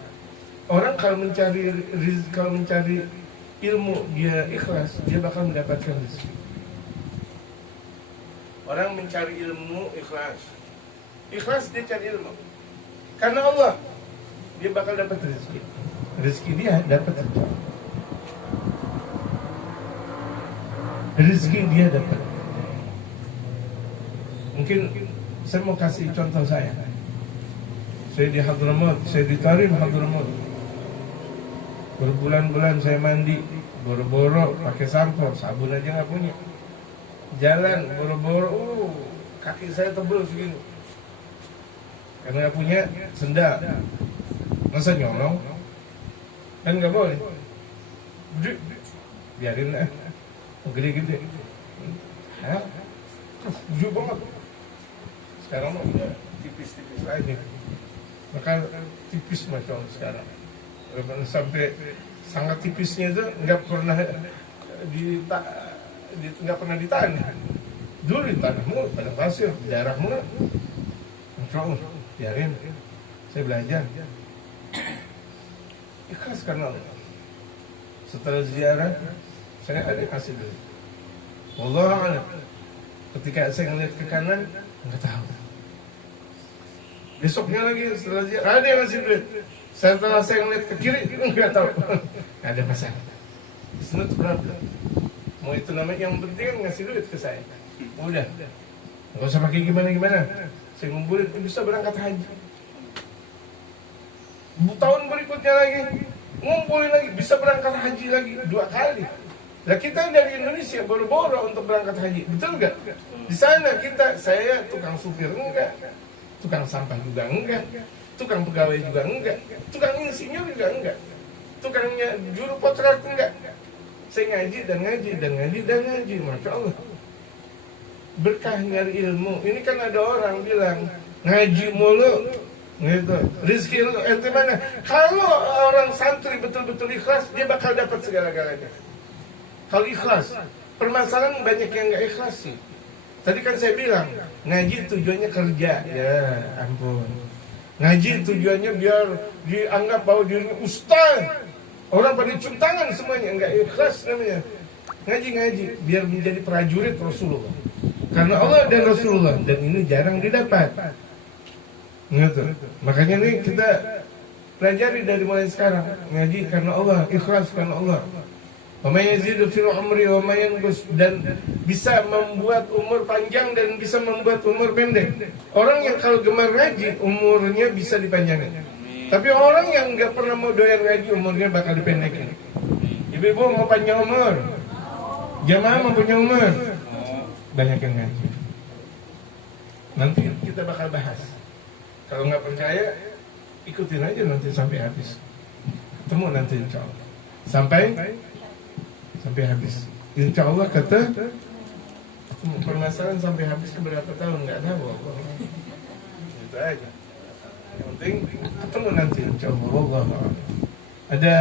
Orang kalau mencari ilmu dia ikhlas, dia bakal mendapatkan rezeki. Orang mencari ilmu ikhlas dia cari ilmu. Karena Allah, dia bakal dapat rezeki. Rezeki dia dapat rezeki dia dapat. Mungkin saya mau kasih contoh saya. Saya di Hadramaut, saya di Tarim Hadramaut. Berbulan-bulan saya mandi, boro-boro pakai sampo, sabun aja nggak punya. Jalan boro-boro, kaki saya tebel segini. Karena nggak punya sendal, masa nyolong? Kan nggak boleh. Biarin lah, gede-gede. Hah? Jujur banget. Sekarang mah udah tipis-tipis aja. Maka tipis Masya Allah sekarang. Sampai sangat tipisnya itu nggak pernah ditahan. Dulu di tanahmu, pada pasir, darahmu. Masya Allah. Biarin, saya belajar. Ikhlas karena Allah. Setelah ziarah, saya ada kasih dulu. Wallahualam. Ketika saya ngeliat ke kanan, nggak tahu. Besoknya lagi setelah ziarah, ada yang ngasih duit. Setelah saya ngeliat ke kiri, nggak tahu. Nggak ada masalah. It's not problem. Mau itu namanya yang penting kan ngasih duit ke saya. Udah, nggak usah pakai gimana-gimana. Saya ngumpulin, bisa berangkat haji. Tahun berikutnya lagi, ngumpulin lagi, bisa berangkat haji lagi 2 kali. Nah kita dari Indonesia boro-boro untuk berangkat haji, betul nggak? Di sana saya tukang supir enggak, tukang sampah juga enggak, tukang pegawai juga enggak, tukang insinyur juga enggak, tukangnya juru potret enggak. Saya ngaji dan ngaji, Masya Allah. Berkah nyari ilmu. Ini kan ada orang bilang ngaji mulu gitu. Rizki lu ente mana? Kalau orang santri betul-betul ikhlas, dia bakal dapat segala-galanya. Kalau ikhlas, permasalahan banyak yang nggak ikhlas sih. Tadi kan saya bilang, ngaji tujuannya kerja. Ya ampun. Ngaji tujuannya biar dianggap bahwa dirinya ustaz. Orang pada cium tangan semuanya, nggak ikhlas namanya. Ngaji biar menjadi prajurit Rasulullah. Karena Allah dan Rasulullah, dan ini jarang didapat. Gitu. Makanya nih kita pelajari dari mulai sekarang, ngaji karena Allah, ikhlas karena Allah. Wa may yazidu fil umri wa may yanqus, dan bisa membuat umur panjang dan bisa membuat umur pendek. Orang yang kalau gemar ngaji umurnya bisa dipanjangin. Tapi orang yang nggak pernah mau doyan ngaji umurnya bakal dipendekin. Ibu-ibu mau panjang umur, jamaah mau punya umur, banyakin ngaji. Nanti kita bakal bahas. Kalau nggak percaya, ikutin aja nanti sampai habis. Ketemu nanti insya Allah. Sampai habis. Insya Allah kata permasalahan sampai habis berapa tahun nggak tahu. Itu aja. Yang penting ketemu nanti insya Allah. Ada